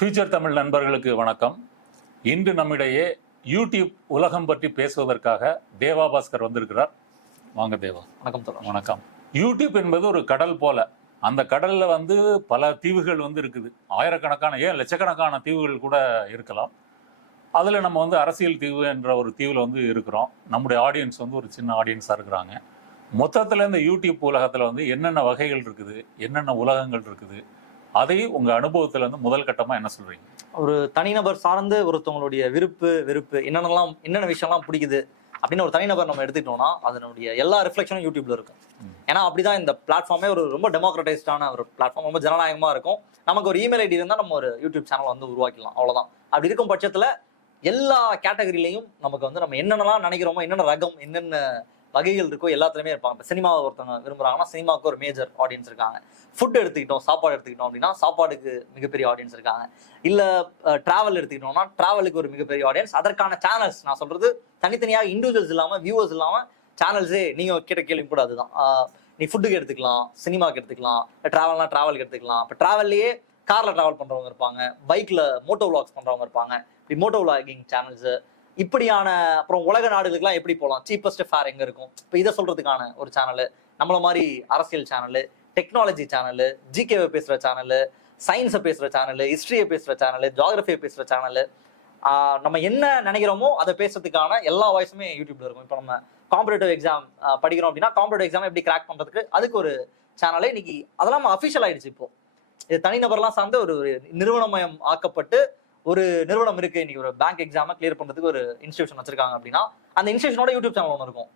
Future Tamil நண்பர்களுக்கு வணக்கம். இன்று நம்மிடையே யூடியூப் உலகம் பற்றி பேசுவதற்காக தேவா பாஸ்கர் வந்திருக்கிறார். வாங்க தேவா. வணக்கம் தோழர். வணக்கம். யூடியூப் என்பது ஒரு கடல் போல. அந்த கடல்ல பல தீவுகள் இருக்குது. ஆயிரக்கணக்கான ஏன் லட்சக்கணக்கான தீவுகள் கூட இருக்கலாம். அதில் நம்ம அரசியல் தீவு என்ற ஒரு தீவில் இருக்கிறோம். நம்முடைய ஆடியன்ஸ் ஒரு சின்ன ஆடியன்ஸாக இருக்கிறாங்க. மொத்தத்தில் இந்த யூடியூப் உலகத்தில் என்னென்ன வகைகள் இருக்குது, என்னென்ன உலகங்கள் இருக்குது, அதை உங்கள் அனுபவத்தில் முதல் கட்டமாக என்ன சொல்கிறீங்க? ஒரு தனிநபர் சார்ந்து ஒருத்தவங்களுடைய வெறுப்பு என்னென்ன விஷயம்லாம் பிடிக்குது அப்படின்னு ஒரு தனிநபர் நம்ம எடுத்துக்கிட்டோம்னா அதனுடைய எல்லா ரிஃப்ளெக்ஷனும் யூடியூப்ல இருக்கும். ஏன்னா அப்படிதான் இந்த பிளாட்ஃபார்மே ஒரு ரொம்ப டெமோக்ரட்டைஸ்டான ஒரு பிளாட்ஃபார்ம், ரொம்ப ஜனநாயகமாக இருக்கும். நமக்கு ஒரு இமெயில் ஐடி இருந்தால் நம்ம ஒரு யூடியூப் சேனல் உருவாக்கலாம், அவ்வளோதான். அப்படி இருக்கும் பட்சத்தில் எல்லா கேட்டகரியிலையும் நமக்கு நம்ம என்னென்னலாம் நினைக்கிறோமோ, என்னென்ன ரகம், என்னென்ன வகைகள் இருக்கோ எல்லாத்துலேயுமே இருப்பாங்க. இப்போ சினிமாவை ஒருத்தவங்க விரும்புகிறாங்கன்னா சினிமாவுக்கு ஒரு மேஜர் ஆடியன்ஸ் இருக்காங்க. ஃபுட் எடுத்துக்கிட்டோம், சாப்பாடு எடுத்துக்கிட்டோம் அப்படின்னா சாப்பாடுக்கு மிகப்பெரிய ஆடியன்ஸ் இருக்காங்க. இல்லை ட்ராவல் எடுத்துக்கிட்டோம்னா ட்ராவலுக்கு ஒரு மிகப்பெரிய ஆடியன்ஸ். அதற்கான சேனல்ஸ் நான் சொல்கிறது தனித்தனியாக இண்டிவிஜுவல்ஸ் இல்லாமல், வியூவர்ஸ் இல்லாமல் சேனல்ஸே நீங்கள் கேட்ட கேள்வி கூட அதுதான். நீ ஃபுட்டுக்கு எடுத்துக்கலாம், சினிமாவுக்கு எடுத்துக்கலாம், ட்ராவல்னா ட்ராவலுக்கு எடுத்துக்கலாம். இப்போ ட்ராவல்லையே காரில் ட்ராவல் பண்ணுறவங்க இருப்பாங்க, பைக்கில் மோட்டோ விளாக்ஸ் பண்ணுறவங்க இருப்பாங்க, இப்படி மோட்டோ விளாகிங் சேனல்ஸு இப்படியான. அப்புறம் உலக நாடுகளுக்குலாம் எப்படி போகலாம், சீப்பஸ்ட் ஃபேர் எங்கே இருக்கும், இப்போ இதை சொல்கிறதுக்கான ஒரு சேனலு. நம்மள மாதிரி அரசியல் சேனலு, டெக்னாலஜி சேனலு, ஜிகேவை பேசுகிற சேனலு, சயின்ஸை பேசுகிற சேனலு, ஹிஸ்ட்ரியை பேசுகிற சேனலு, ஜியாகிரபியை பேசுகிற சேனலு. நம்ம என்ன நினைக்கிறோமோ அதை பேசுறதுக்கான எல்லா வாய்ஸுமே யூடியூப்ல இருக்கும். இப்போ நம்ம காம்படேட்டிவ் எக்ஸாம் படிக்கிறோம் அப்படின்னா காம்படேட்டிவ் எக்ஸாம் எப்படி கிராக் பண்ணுறதுக்கு அதுக்கு ஒரு சேனலே இன்னைக்கு அதெல்லாம் அஃபிஷியல் ஆயிடுச்சு. இப்போ இது தனிநபர்லாம் சார்ந்து ஒரு நிறுவனமயம் ஆக்கப்பட்டு ஒரு நிறுவனம் இருக்கு. இன்னைக்கு ஒரு பேங்க் எக்ஸாமை கிளியர் பண்றதுக்கு ஒரு இன்ஸ்டியூஷன் வச்சிருக்காங்க அப்படின்னா அந்த இன்ஸ்டியூஷனோட யூடியூப் சேனல் ஒன்று இருக்கும்.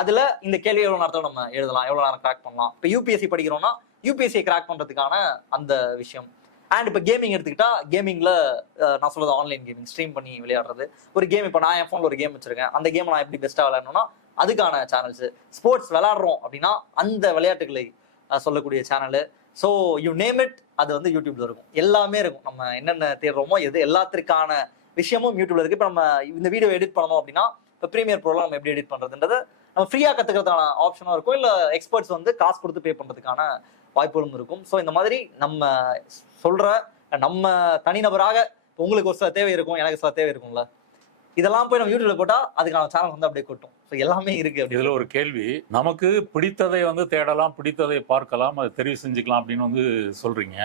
அதுல இந்த கேள்வி எவ்வளவு நேரத்தில் நம்ம எழுதலாம், எவ்வளவு நேரம் கிராக் பண்ணலாம். இப்போ யூபிஎஸ்சி படிக்கிறோம்னா யூபிஎஸ்சி கிராக் பண்றதுக்கான அந்த விஷயம். அண்ட் இப்போ கேமிங் எடுத்துக்கிட்டா கேமிங்ல நான் சொல்றது ஆன்லைன் கேமிங், ஸ்ட்ரீம் பண்ணி விளையாடுறது ஒரு கேம். இப்போ நான் என் ஃபோன்ல ஒரு கேம் வச்சிருக்கேன், அந்த கேம் நான் எப்படி பெஸ்ட்டாக விளையாடணும்னா அதுக்கான சேனல்ஸ். ஸ்போர்ட்ஸ் விளையாடுறோம் அப்படின்னா அந்த விளையாட்டுகளை சொல்லக்கூடிய channel. So you name it, அது யூடியூப்ல இருக்கும். எல்லாமே இருக்கும். நம்ம என்னென்ன தேடுறோமோ எது எல்லாத்திற்கான விஷயமும் யூடியூப்ல இருக்கு. இப்போ நம்ம இந்த வீடியோ எடிட் பண்ணணும் அப்படின்னா இப்போ ப்ரீமியர் ப்ரோலாம் நம்ம எப்படி எடிட் பண்றதுன்றது நம்ம ஃப்ரீயா கத்துக்கிறதுக்கான ஆப்ஷனும் இருக்கும். இல்லை எக்ஸ்பர்ட்ஸ் காசு கொடுத்து பே பண்றதுக்கான வாய்ப்புகளும் இருக்கும். ஸோ இந்த மாதிரி நம்ம சொல்ற நம்ம தனிநபராக உங்களுக்கு ஒரு சில தேவை இருக்கும், எனக்கு சில தேவை இருக்கும்ல, இதெல்லாம் போய் நம்ம யூடியூப்ல போட்டா அதுக்கான சேனல் அப்படியே கொட்டும். ஸோ எல்லாமே இருக்கு. இதுல ஒரு கேள்வி, நமக்கு பிடித்ததை தேடலாம், பிடித்ததை பார்க்கலாம், அதை தெரிவு செஞ்சுக்கலாம் அப்படின்னு சொல்றீங்க.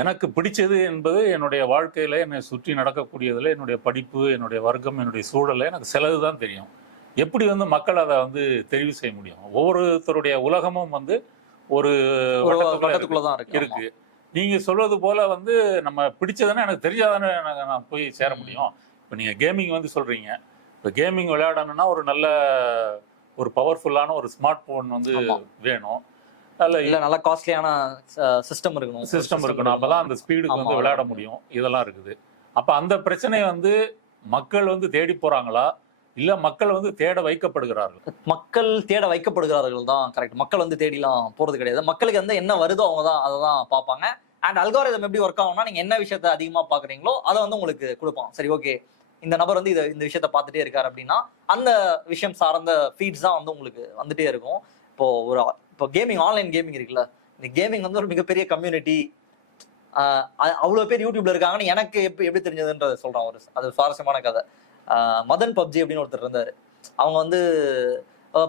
எனக்கு பிடிச்சது என்பது என்னுடைய வாழ்க்கையில என்னை சுற்றி நடக்கக்கூடியதுல என்னுடைய படிப்பு, என்னுடைய வர்க்கம், என்னுடைய சூழலை எனக்கு சிலது தான் தெரியும். எப்படி மக்கள் அதை தெரிவு செய்ய முடியும்? ஒவ்வொருத்தருடைய உலகமும் ஒரு வட்டத்துக்குள்ளதான் இருக்கு. நீங்க சொல்வது போல நம்ம பிடிச்சதுன்னா எனக்கு தெரிஞ்சாதானே நான் போய் சேர முடியும். இப்போ நீங்கள் கேமிங் சொல்கிறீங்க. இப்போ கேமிங் விளையாடணும்னா ஒரு நல்ல ஒரு பவர்ஃபுல்லான ஒரு ஸ்மார்ட் ஃபோன் வேணும். நல்ல காஸ்ட்லியான சிஸ்டம் இருக்கணும். அப்போ தான் அந்த ஸ்பீடுக்கு விளையாட முடியும். இதெல்லாம் இருக்குது. அப்போ அந்த பிரச்சனை மக்கள் தேடி போகிறாங்களா, இல்லை மக்கள் தேட வைக்கப்படுகிறார்கள்? மக்கள் தேட வைக்கப்படுகிறார்கள் தான் கரெக்ட். மக்கள் தேடிலாம் போகிறது கிடையாது. மக்களுக்கு என்ன வருதோ அவங்க தான் அதை தான் பார்ப்பாங்க. அண்ட் அல்காரிதம் எப்படி ஒர்க் ஆகும்னா, நீங்கள் என்ன விஷயத்த அதிகமாக பார்க்குறீங்களோ அதை உங்களுக்கு கொடுப்பான். சரி, ஓகே, இந்த நபர் இந்த விஷயத்த பார்த்துட்டே இருக்காரு அப்படின்னா அந்த விஷயம் சார்ந்த ஃபீட்ஸ் தான் உங்களுக்கு வந்துட்டே இருக்கும். இப்போ கேமிங், ஆன்லைன் கேமிங் இருக்குல்ல, இந்த கேமிங் ஒரு மிகப்பெரிய கம்யூனிட்டி. அவ்வளோ பேர் யூடியூப்ல இருக்காங்கன்னு எனக்கு எப்படி தெரிஞ்சதுன்றத சொல்கிறேன். அது சுவாரஸ்யமான கதை. மதன் பப்ஜி அப்படின்னு ஒருத்தர் இருந்தார். அவங்க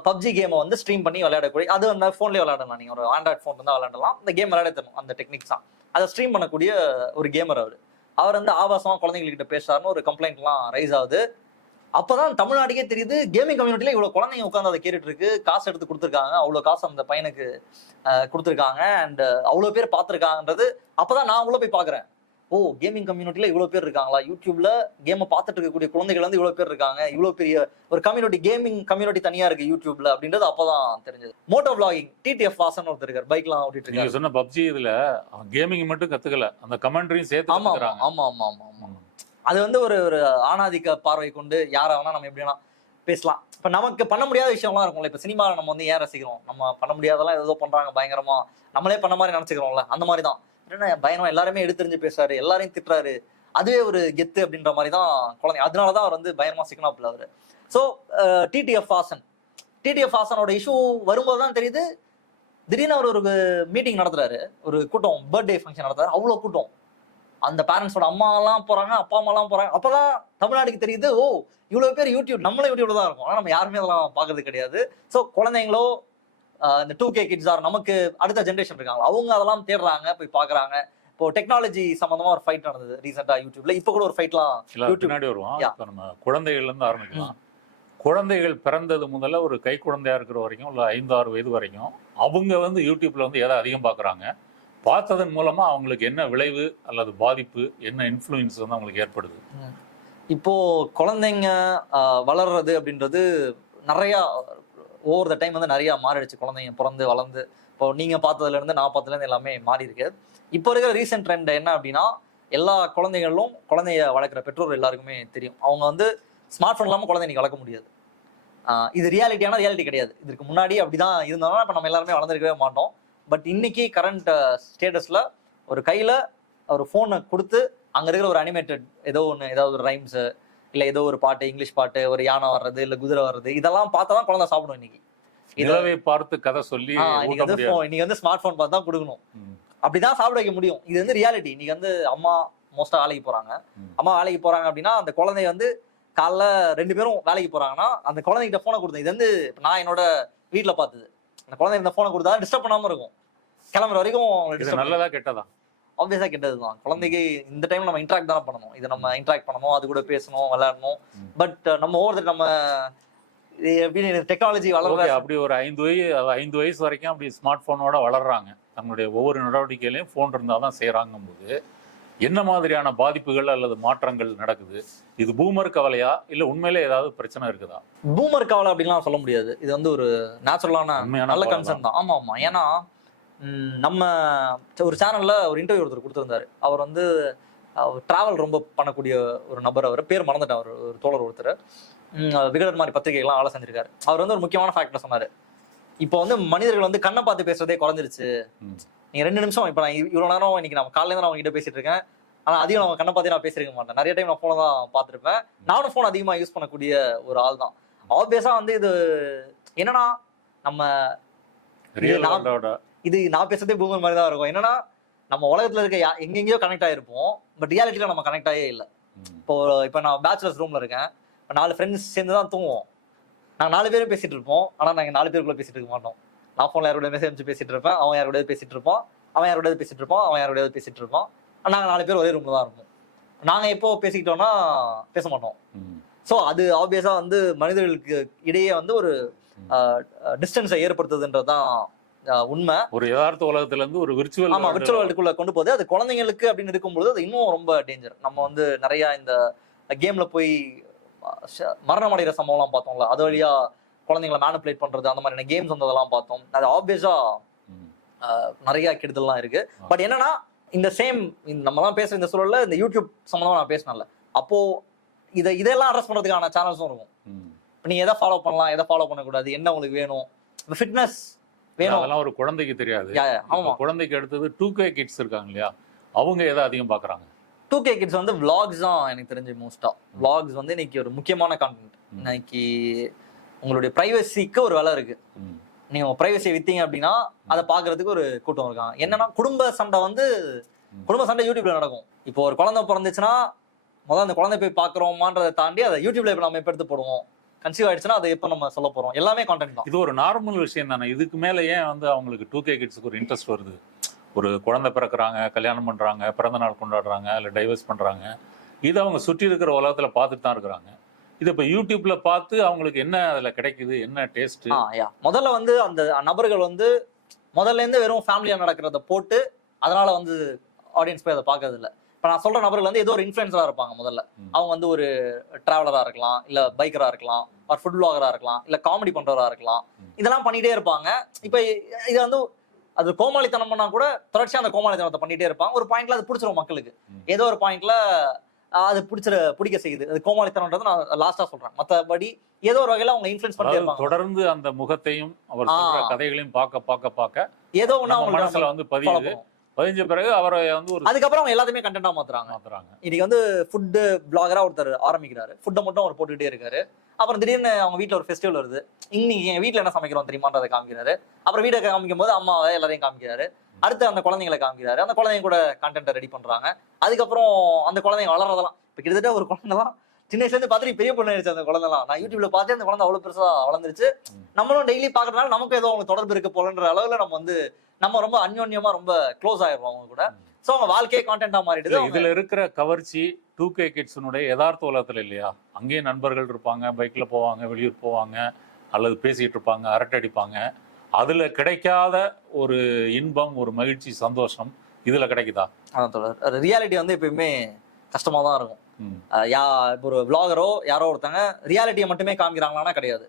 பப்ஜி கேமை ஸ்ட்ரீம் பண்ணி விளையாடக்கூடிய, அது அந்த ஃபோன்லேயே விளையாடலாம். நீங்கள் ஒரு ஆண்ட்ராய்ட் ஃபோன் இருந்தால் விளையாடலாம். இந்த கேம் விளையாட தரணும், அந்த டெக்னிக்ஸ் தான். அதை ஸ்ட்ரீம் பண்ணக்கூடிய ஒரு கேமர் அவர் ஆபாசமாக குழந்தைங்கள்கிட்ட பேசுறாருன்னு ஒரு கம்ப்ளைண்ட்லாம் ரைஸ் ஆகுது. அப்போதான் தமிழ்நாட்டுக்கே தெரியுது கேமிங் கம்யூனிட்டியில் இவ்வளோ குழந்தைங்க உட்காந்து அதை கேட்டுட்டு இருக்கு, காசு எடுத்து கொடுத்துருக்காங்க, அவ்வளோ காசு அந்த பையனுக்கு கொடுத்துருக்காங்க, அண்ட் அவ்வளோ பேர் பார்த்துருக்காங்கன்றது. அப்போதான் நான் உள்ள போய் பார்க்குறேன், ஓ, கேமிங் கம்யூனிட்டியில் இவ்வளோ பேர் இருக்காங்களா, யூடியூப்ல கேமை பார்த்துட்டு இருக்கக்கூடிய குழந்தைகள் இவ்வளோ பேர் இருக்காங்க, இவ்வளோ பெரிய ஒரு கம்யூனிட்டி, கேமிங் கம்யூனிட்டி தனியா இருக்கு யூடியூப்ல அப்படின்றது அப்போதான் தெரிஞ்சது. மோட்டோ விளாகிங், டிடிஎஃப் வாசன் ஒருத்தர் இருக்காரு, பைக்லாம் ஓட்டிட்டு இருக்காரு. சொன்ன பப்ஜி இதுல கேமிங் மட்டும் கத்துக்கல, அந்த கமெண்ட்ரியும் சேர்த்து. ஆமா ஆமா ஆமா ஆமா. அது ஒரு ஆணாதிக்க பார்வை கொண்டு யாரை வேணா நம்ம எப்படி வேணா பேசலாம். இப்ப நமக்கு பண்ண முடியாத விஷயம்லாம் இருக்கும்ல. இப்ப சினிமாவில் நம்ம ஏன் ரசிக்கிறோம், நம்ம பண்ண முடியாதெல்லாம் ஏதோ பண்றாங்க பயங்கரமா, நம்மளே பண்ண மாதிரி நினைச்சுக்கிறோம்ல, அந்த மாதிரி தான். பயங்கரமா எல்லாருமே எடுத்துரிஞ்சு பேசுறாரு, எல்லாரையும் திட்டுறாரு, அதுவே ஒரு கெத்து அப்படின்ற மாதிரி தான் குழந்தை. அதனாலதான் அவர் பயங்கரமா சிக்கனாப்புல அவரு. ஸோ டிடிஎஃப் வாசனோட இஷ்யூ வரும்போது தான் தெரியுது, திடீர்னு அவர் ஒரு மீட்டிங் நடத்துறாரு, ஒரு கூட்டம், பர்த்டே ஃபங்க்ஷன் நடத்துறாரு, அவ்வளோ கூட்டம். அந்த பேரண்ட்ஸோட அம்மா எல்லாம் போறாங்க, அப்பா அம்மா எல்லாம் போறாங்க. அப்பதான் தமிழ்நாட்டுக்கு தெரியுது, ஓ இவ்வளவு பேர் யூடியூப், நம்மளும் யூடியூப்ல தான் இருக்கும். ஆனா நம்ம யாருமே அதெல்லாம் பாக்குறது கிடையாது. சோ குழந்தைங்களோ இந்த 2K கிட்ஸ் ஆர் நமக்கு அடுத்த ஜென்ரேஷன் இருக்காங்க, அவங்க அதெல்லாம் தேடுறாங்க, போய் பாக்குறாங்க. இப்போ டெக்னாலஜி சம்பந்தமா ஒரு ஃபைட் நடந்தது ரீசெண்டா யூடியூப்ல. இப்ப கூட ஒரு ஃபைட்லாம் பின்னாடி வருவோம். இப்ப நம்ம குழந்தைகள்ல இருந்து ஆரம்பிக்கலாம். குழந்தைகள் பிறந்தது முதல்ல ஒரு கை குழந்தையா இருக்கிற வரைக்கும் இல்ல 5-6 வயது வரைக்கும் அவங்க வந்து யூடியூப்ல வந்து எதை அதிகம் பாக்குறாங்க, பார்த்ததன் மூலமா அவங்களுக்கு என்ன விளைவு அல்லது பாதிப்பு, என்ன இன்ஃப்ளூயன்ஸ் வந்து அவங்களுக்கு ஏற்படுது? இப்போ குழந்தைங்க வளர்றது அப்படின்றது நிறைய ஓவர் த டைம் வந்து நிறைய மாறிடுச்சு. குழந்தைங்க பிறந்து வளர்ந்து இப்போ நீங்க பார்த்ததுல இருந்து நான் பார்த்ததுல இருந்து எல்லாமே மாறி இருக்கு. இப்போ இருக்கிற ரீசெண்ட் ட்ரெண்ட் என்ன அப்படின்னா, எல்லா குழந்தைகளும் குழந்தைய வளர்க்குற பெற்றோர் எல்லாருக்குமே தெரியும், அவங்க வந்து ஸ்மார்ட் ஃபோன் இல்லாமல் குழந்தை இன்னைக்கு வளர்க்க முடியாது. இது ரியாலிட்டியான ரியாலிட்டி கிடையாது. இதுக்கு முன்னாடி அப்படிதான் இருந்தோம்னா இப்போ நம்ம எல்லாருமே வளர்ந்துருக்கவே மாட்டோம். பட் இன்னைக்கு கரண்ட் ஸ்டேட்டஸ்ல ஒரு கையில ஒரு ஃபோனை கொடுத்து அங்க இருக்கிற ஒரு அனிமேட்டட் ஏதோ ஒன்று, ஏதாவது ஒரு ரைம்ஸ் இல்லை ஏதோ ஒரு பாட்டு, இங்கிலீஷ் பாட்டு, ஒரு யானை வர்றது இல்லை குதிரை வர்றது, இதெல்லாம் பார்த்தா தான் குழந்தை சாப்பிடும். இன்னைக்கு நிலவை பார்த்து கதை சொல்லி இன்னைக்கு வந்து ஸ்மார்ட் ஃபோன் பார்த்து தான் கொடுக்கணும், அப்படிதான் சாப்பிட வைக்க முடியும். இது வந்து ரியாலிட்டி. இன்னைக்கு வந்து அம்மா மோஸ்டா வேலைக்கு போறாங்க. அம்மா வேலைக்கு போறாங்க அப்படின்னா அந்த குழந்தைய வந்து காலைல 2 பேரும் வேலைக்கு போறாங்கன்னா அந்த குழந்தைகிட்ட போனை கொடுத்தேன். இது வந்து நான் என்னோட வீட்டுல பார்த்தது. அந்த குழந்தை இந்த போனை கொடுத்தா டிஸ்டர்ப் பண்ணாம இருக்கும், கிளம்புற வரைக்கும். நல்லதா கெட்டதா? ஆப்வியஸா கெட்டதுதான். குழந்தைக்கு இந்த டைம் நம்ம இன்ட்ராக்ட் தானே பண்ணணும், இதை நம்ம இன்ட்ராக்ட் பண்ணணும், அது கூட பேசணும், விளையாடணும். பட் நம்ம ஓவர் நம்ம டெக்னாலஜி வளர்ற அப்படி ஒரு 5 வயசு வரைக்கும் அப்படி ஸ்மார்ட் போனோட வளர்றாங்க. தங்களுடைய ஒவ்வொரு நடவடிக்கையிலையும் போன் இருந்தாதான் செய்யறாங்கும் போது என்ன மாதிரியான பாதிப்புகள் அல்லது மாற்றங்கள் நடக்குது? இது பூமர் கவலையா இல்ல உண்மையிலே ஏதாவது பிரச்சனை இருக்குதா? பூமர் கவலை அப்படின்லாம் சொல்ல முடியாது. இது வந்து ஒரு நேச்சுரலான நல்ல கன்சர்ன் தான். ஆமா ஆமா. ஏன்னா நம்ம ஒரு சேனல்ல ஒரு இன்டர்வியூ ஒருத்தர் கொடுத்திருந்தாரு. அவர் வந்து டிராவல் ரொம்ப பண்ணக்கூடிய ஒரு நபர். அவர் பேர் மறந்துட்டார். அவர் ஒரு தோழர் ஒருத்தர் விகடன் மாதிரி பத்திரிகைகள்லாம் ஆள செஞ்சிருக்காரு. அவர் வந்து ஒரு முக்கியமான ஃபேக்டர் சொன்னாரு. இப்போ வந்து மனிதர்கள் வந்து கண்ணை பார்த்து பேசுறதே குறைஞ்சிருச்சு. நீங்க 2 நிமிஷம் இப்ப நான் இவ்வளவு நேரம் இன்னைக்கு நம்ம காலையில இருந்து நான் உங்ககிட்ட பேசிட்டு இருக்கேன். ஆனா அதிகம் நம்ம கண்ணை பார்த்து நான் பேசிருக்க மாட்டேன். நிறைய டைம் நான் போனை தான் பார்த்திருப்பேன். நானும் போன் அதிகமா யூஸ் பண்ணக்கூடிய ஒரு ஆள் தான். ஆப்வியஸா வந்து இது என்னன்னா நம்ம இது நான் பேசுறதே பூமர் மாதிரி தான் இருக்கும். என்னன்னா நம்ம உலகத்துல இருக்க எங்கெங்கயோ கனெக்ட் ஆயிருப்போம். பட் ரியாலிட்டியில நம்ம கனெக்ட் ஆகவே இல்லை. இப்போ நான் பேச்சுலர்ஸ் ரூம்ல இருக்கேன். இப்போ 4 ஃப்ரெண்ட்ஸ் சேர்ந்து தான் தூங்குவோம். நாங்கள் 4 பேரும் பேசிட்டு இருப்போம். ஆனா நாங்கள் 4 பேருக்குள்ள பேசிட்டு இருக்க மாட்டோம். நான் ஃபோன்ல யாரோட மெசேஜ் அனுப்பிச்சு பேசிட்டு இருப்பேன், அவன் யாரோட பேசிட்டு இருப்பான், அவன் யாரோட பேசிட்டு இருப்பான், அவன் யாரோட பேசிட்டு இருப்பான். நாங்க 4 பேர் ஒரே ரூம்ல தான் இருப்போம். நாங்க எப்போ பேசிக்கிட்டோம்னா பேச மாட்டோம். ஸோ அது ஆப்வியஸா வந்து மனிதர்களுக்கு இடையே வந்து ஒரு டிஸ்டன்ஸை ஏற்படுத்துதுன்றதுதான் உண்மை. ஒரு யதார்த்த உலகத்துல இருந்து ஒரு விர்ச்சுவல் வேர்ல்டுக்குள்ள கொண்டு போகுது. அது குழந்தைங்களுக்கு அப்படின்னு இருக்கும்போது அது இன்னும் ரொம்ப டேஞ்சர். நம்ம வந்து நிறைய இந்த கேம்ல போய் மரணம் அடைகிற சம்பவம்லாம் பார்த்தோம்ல, அது வழியா குழந்தைங்களை மேனிபுலேட் பண்றது, அந்த மாதிரியான கேம்ஸ் வந்ததெல்லாம் பார்த்தோம். அது ஆப்வியஸா நிறைய கெடுதல்லாம் இருக்கு. பட் என்னன்னா இந்த சேம் நம்மலாம் பேசுற இந்த சூழல்ல இந்த யூடியூப் சம்பந்தமா நான் பேசினேன்ல, அப்போ இதெல்லாம் அட்ரஸ் பண்றதுக்கான சேனல்ஸும் இருக்கும். நீங்க எதை ஃபாலோ பண்ணலாம், எதை ஃபாலோ பண்ணக்கூடாது, என்ன உங்களுக்கு வேணும், ஃபிட்னஸ் வேணும், அதெல்லாம் ஒரு குழந்தைக்கு தெரியாது. ஆமா, குழந்தைக்கு அடுத்தது 2K கிட்ஸ் இருக்காங்க இல்லையா, அவங்க எதை அதிகம் பாக்குறாங்க? 2K கிட்ஸ் வந்து விளாக்ஸ் தான் எனக்கு தெரிஞ்சு மோஸ்டா. விளாக்ஸ் வந்து இன்னைக்கு ஒரு முக்கியமான கான்டென்ட். இன்னைக்கு உங்களுடைய பிரைவசிக்கு ஒரு வேலை இருக்கு. நீங்க உங்க பிரைவசியை வித்தீங்க அப்படின்னா அதை பாக்குறதுக்கு ஒரு கூட்டம் இருக்காங்க. என்னன்னா குடும்ப சண்டை யூடியூப்ல நடக்கும். இப்போ ஒரு குழந்தை பிறந்துச்சுன்னா முதல்ல அந்த குழந்தை போய் பாக்குறோமான்றதை தாண்டி அதை யூடியூப்ல இப்ப நம்ம எப்ப எடுத்து போடுவோம், கன்சீவ் ஆயிடுச்சுன்னா அதை எப்ப நம்ம சொல்ல போறோம், எல்லாமே கான்டென்ட் தான். இது ஒரு நார்மல் விஷயம் தானே. இதுக்கு மேல ஏன் வந்து அவங்களுக்கு 2K கிட்ஸுக்கு ஒரு இன்ட்ரெஸ்ட் வருது? ஒரு குழந்தை பிறக்கிறாங்க, கல்யாணம் பண்றாங்க, பிறந்த நாள் கொண்டாடுறாங்க, இல்லை டைவர்ஸ் பண்றாங்க, இது அவங்க சுற்றி இருக்கிற உலகத்துல பார்த்துட்டு தான் இருக்கிறாங்க. இது இப்ப யூடியூப்ல பார்த்து அவங்களுக்கு என்ன அதுல கிடைக்குது, என்ன டேஸ்ட்? முதல்ல வந்து அந்த நபர்கள் வந்து முதல்ல இருந்து வெறும் ஃபேமிலியா நடக்கிறத போட்டு அதனால வந்து ஆடியன்ஸ் போய் அதை பார்க்கறது இல்லை. இப்ப நான் சொல்ற நபர்கள் வந்து ஏதோ ஒரு இன்ஃபுளுசரா இருப்பாங்க. முதல்ல அவங்க வந்து ஒரு டிராவலரா இருக்கலாம், இல்ல பைக்கரா இருக்கலாம், ஒரு ஃபுட் பிளாகரா இருக்கலாம், இல்ல காமெடி பண்றவரா இருக்கலாம். இதெல்லாம் பண்ணிட்டே இருப்பாங்க. இப்ப இது வந்து அது கோமாளித்தனம் பண்ணா கூட தொடர்ச்சியா அந்த கோமாளித்தனத்தை பண்ணிட்டே இருப்பாங்க. ஒரு பாயிண்ட்ல அது பிடிச்சிரும் மக்களுக்கு. ஏதோ ஒரு பாயிண்ட்ல அது பிடிக்க செய்யுது. அது கோமாளித்தனம்ன்றது நான் லாஸ்டா சொல்றேன். மற்றபடி ஏதோ ஒரு வகையில அவங்க இன்ஃப்ளூயன்ஸ் பண்ணிட்டே இருப்பாங்க. தொடர்ந்து அந்த முகத்தையும் அவர் சொல்ற கதைகளையும் பார்க்க ஏதோ ஒண்ணு அவங்க மனசுல வந்து பதிஞ்ச பிறகு அவரை வந்து ஒரு அதுக்கப்புறம் அவங்க எல்லாத்தையுமே கண்டென்ட்டா மாத்துறாங்க. இன்னைக்கு வந்து ஃபுட் பிளாகரா ஒருத்தர் ஆரம்பிக்கிறாரு. ஃபுட்டை மட்டும் அவர் போட்டுக்கிட்டே இருக்காரு. அப்புறம் திடீர்னு அவங்க வீட்டுல ஒரு ஃபெஸ்டிவல் வருது. இன்னைக்கு எங்க வீட்டுல என்ன சமைக்கிறோம் தெரியுமான்றதை காமிக்கிறாரு. அப்புறம் வீட்டை காமிக்கும் போது அம்மாவை எல்லாரையும் காமிக்கிறாரு. அடுத்து அந்த குழந்தைங்களை காமிக்கிறாரு, அந்த குழந்தைங்க கூட கண்டென்ட்டை ரெடி பண்றாங்க. அதுக்கப்புறம் அந்த குழந்தைங்க வளர்றதெல்லாம் இப்போ கிட்டத்தட்ட ஒரு குழந்தைலாம் சின்ன வயசுல இருந்து பார்த்துட்டு பெரிய பொண்ணு ஆயிடுச்சு அந்த குழந்தைலாம். நான் யூடியூப்ல பார்த்தே அந்த குழந்தை அவ்வளவு பெருசா வளர்ந்துருச்சு. நம்மளும் டெய்லி பாக்குறதுனால நமக்கு ஏதோ அவங்க தொடர்பு இருக்க போலன்ற அளவுல நம்ம ரொம்ப அந்யோன்யமா ரொம்ப க்ளோஸ் ஆயிடுவோம் அவங்க கூட. ஸோ அவங்க வாழ்க்கையே கான்டென்ட்டா மாறிடுது. இதுல இருக்கிற கவர்ச்சி 2K கிட்ஸினுடைய யதார்த்த உலகத்துல இல்லையா? அங்கேயே நண்பர்கள் இருப்பாங்க, பைக்ல போவாங்க, வெளியூர் போவாங்க, அல்லது பேசிட்டு இருப்பாங்க, அரட்டை அடிப்பாங்க. அதுல கிடைக்காத ஒரு இன்பம், ஒரு மகிழ்ச்சி, சந்தோஷம் இதுல கிடைக்குதா? அதான் தொடர் ரியாலிட்டி எப்பயுமே கஷ்டமா தான் இருக்கும். இப்போ ஒரு விளாகரோ யாரோ ஒருத்தங்க ரியாலிட்டியை மட்டுமே காமிக்கிறாங்களான்னா கிடையாது.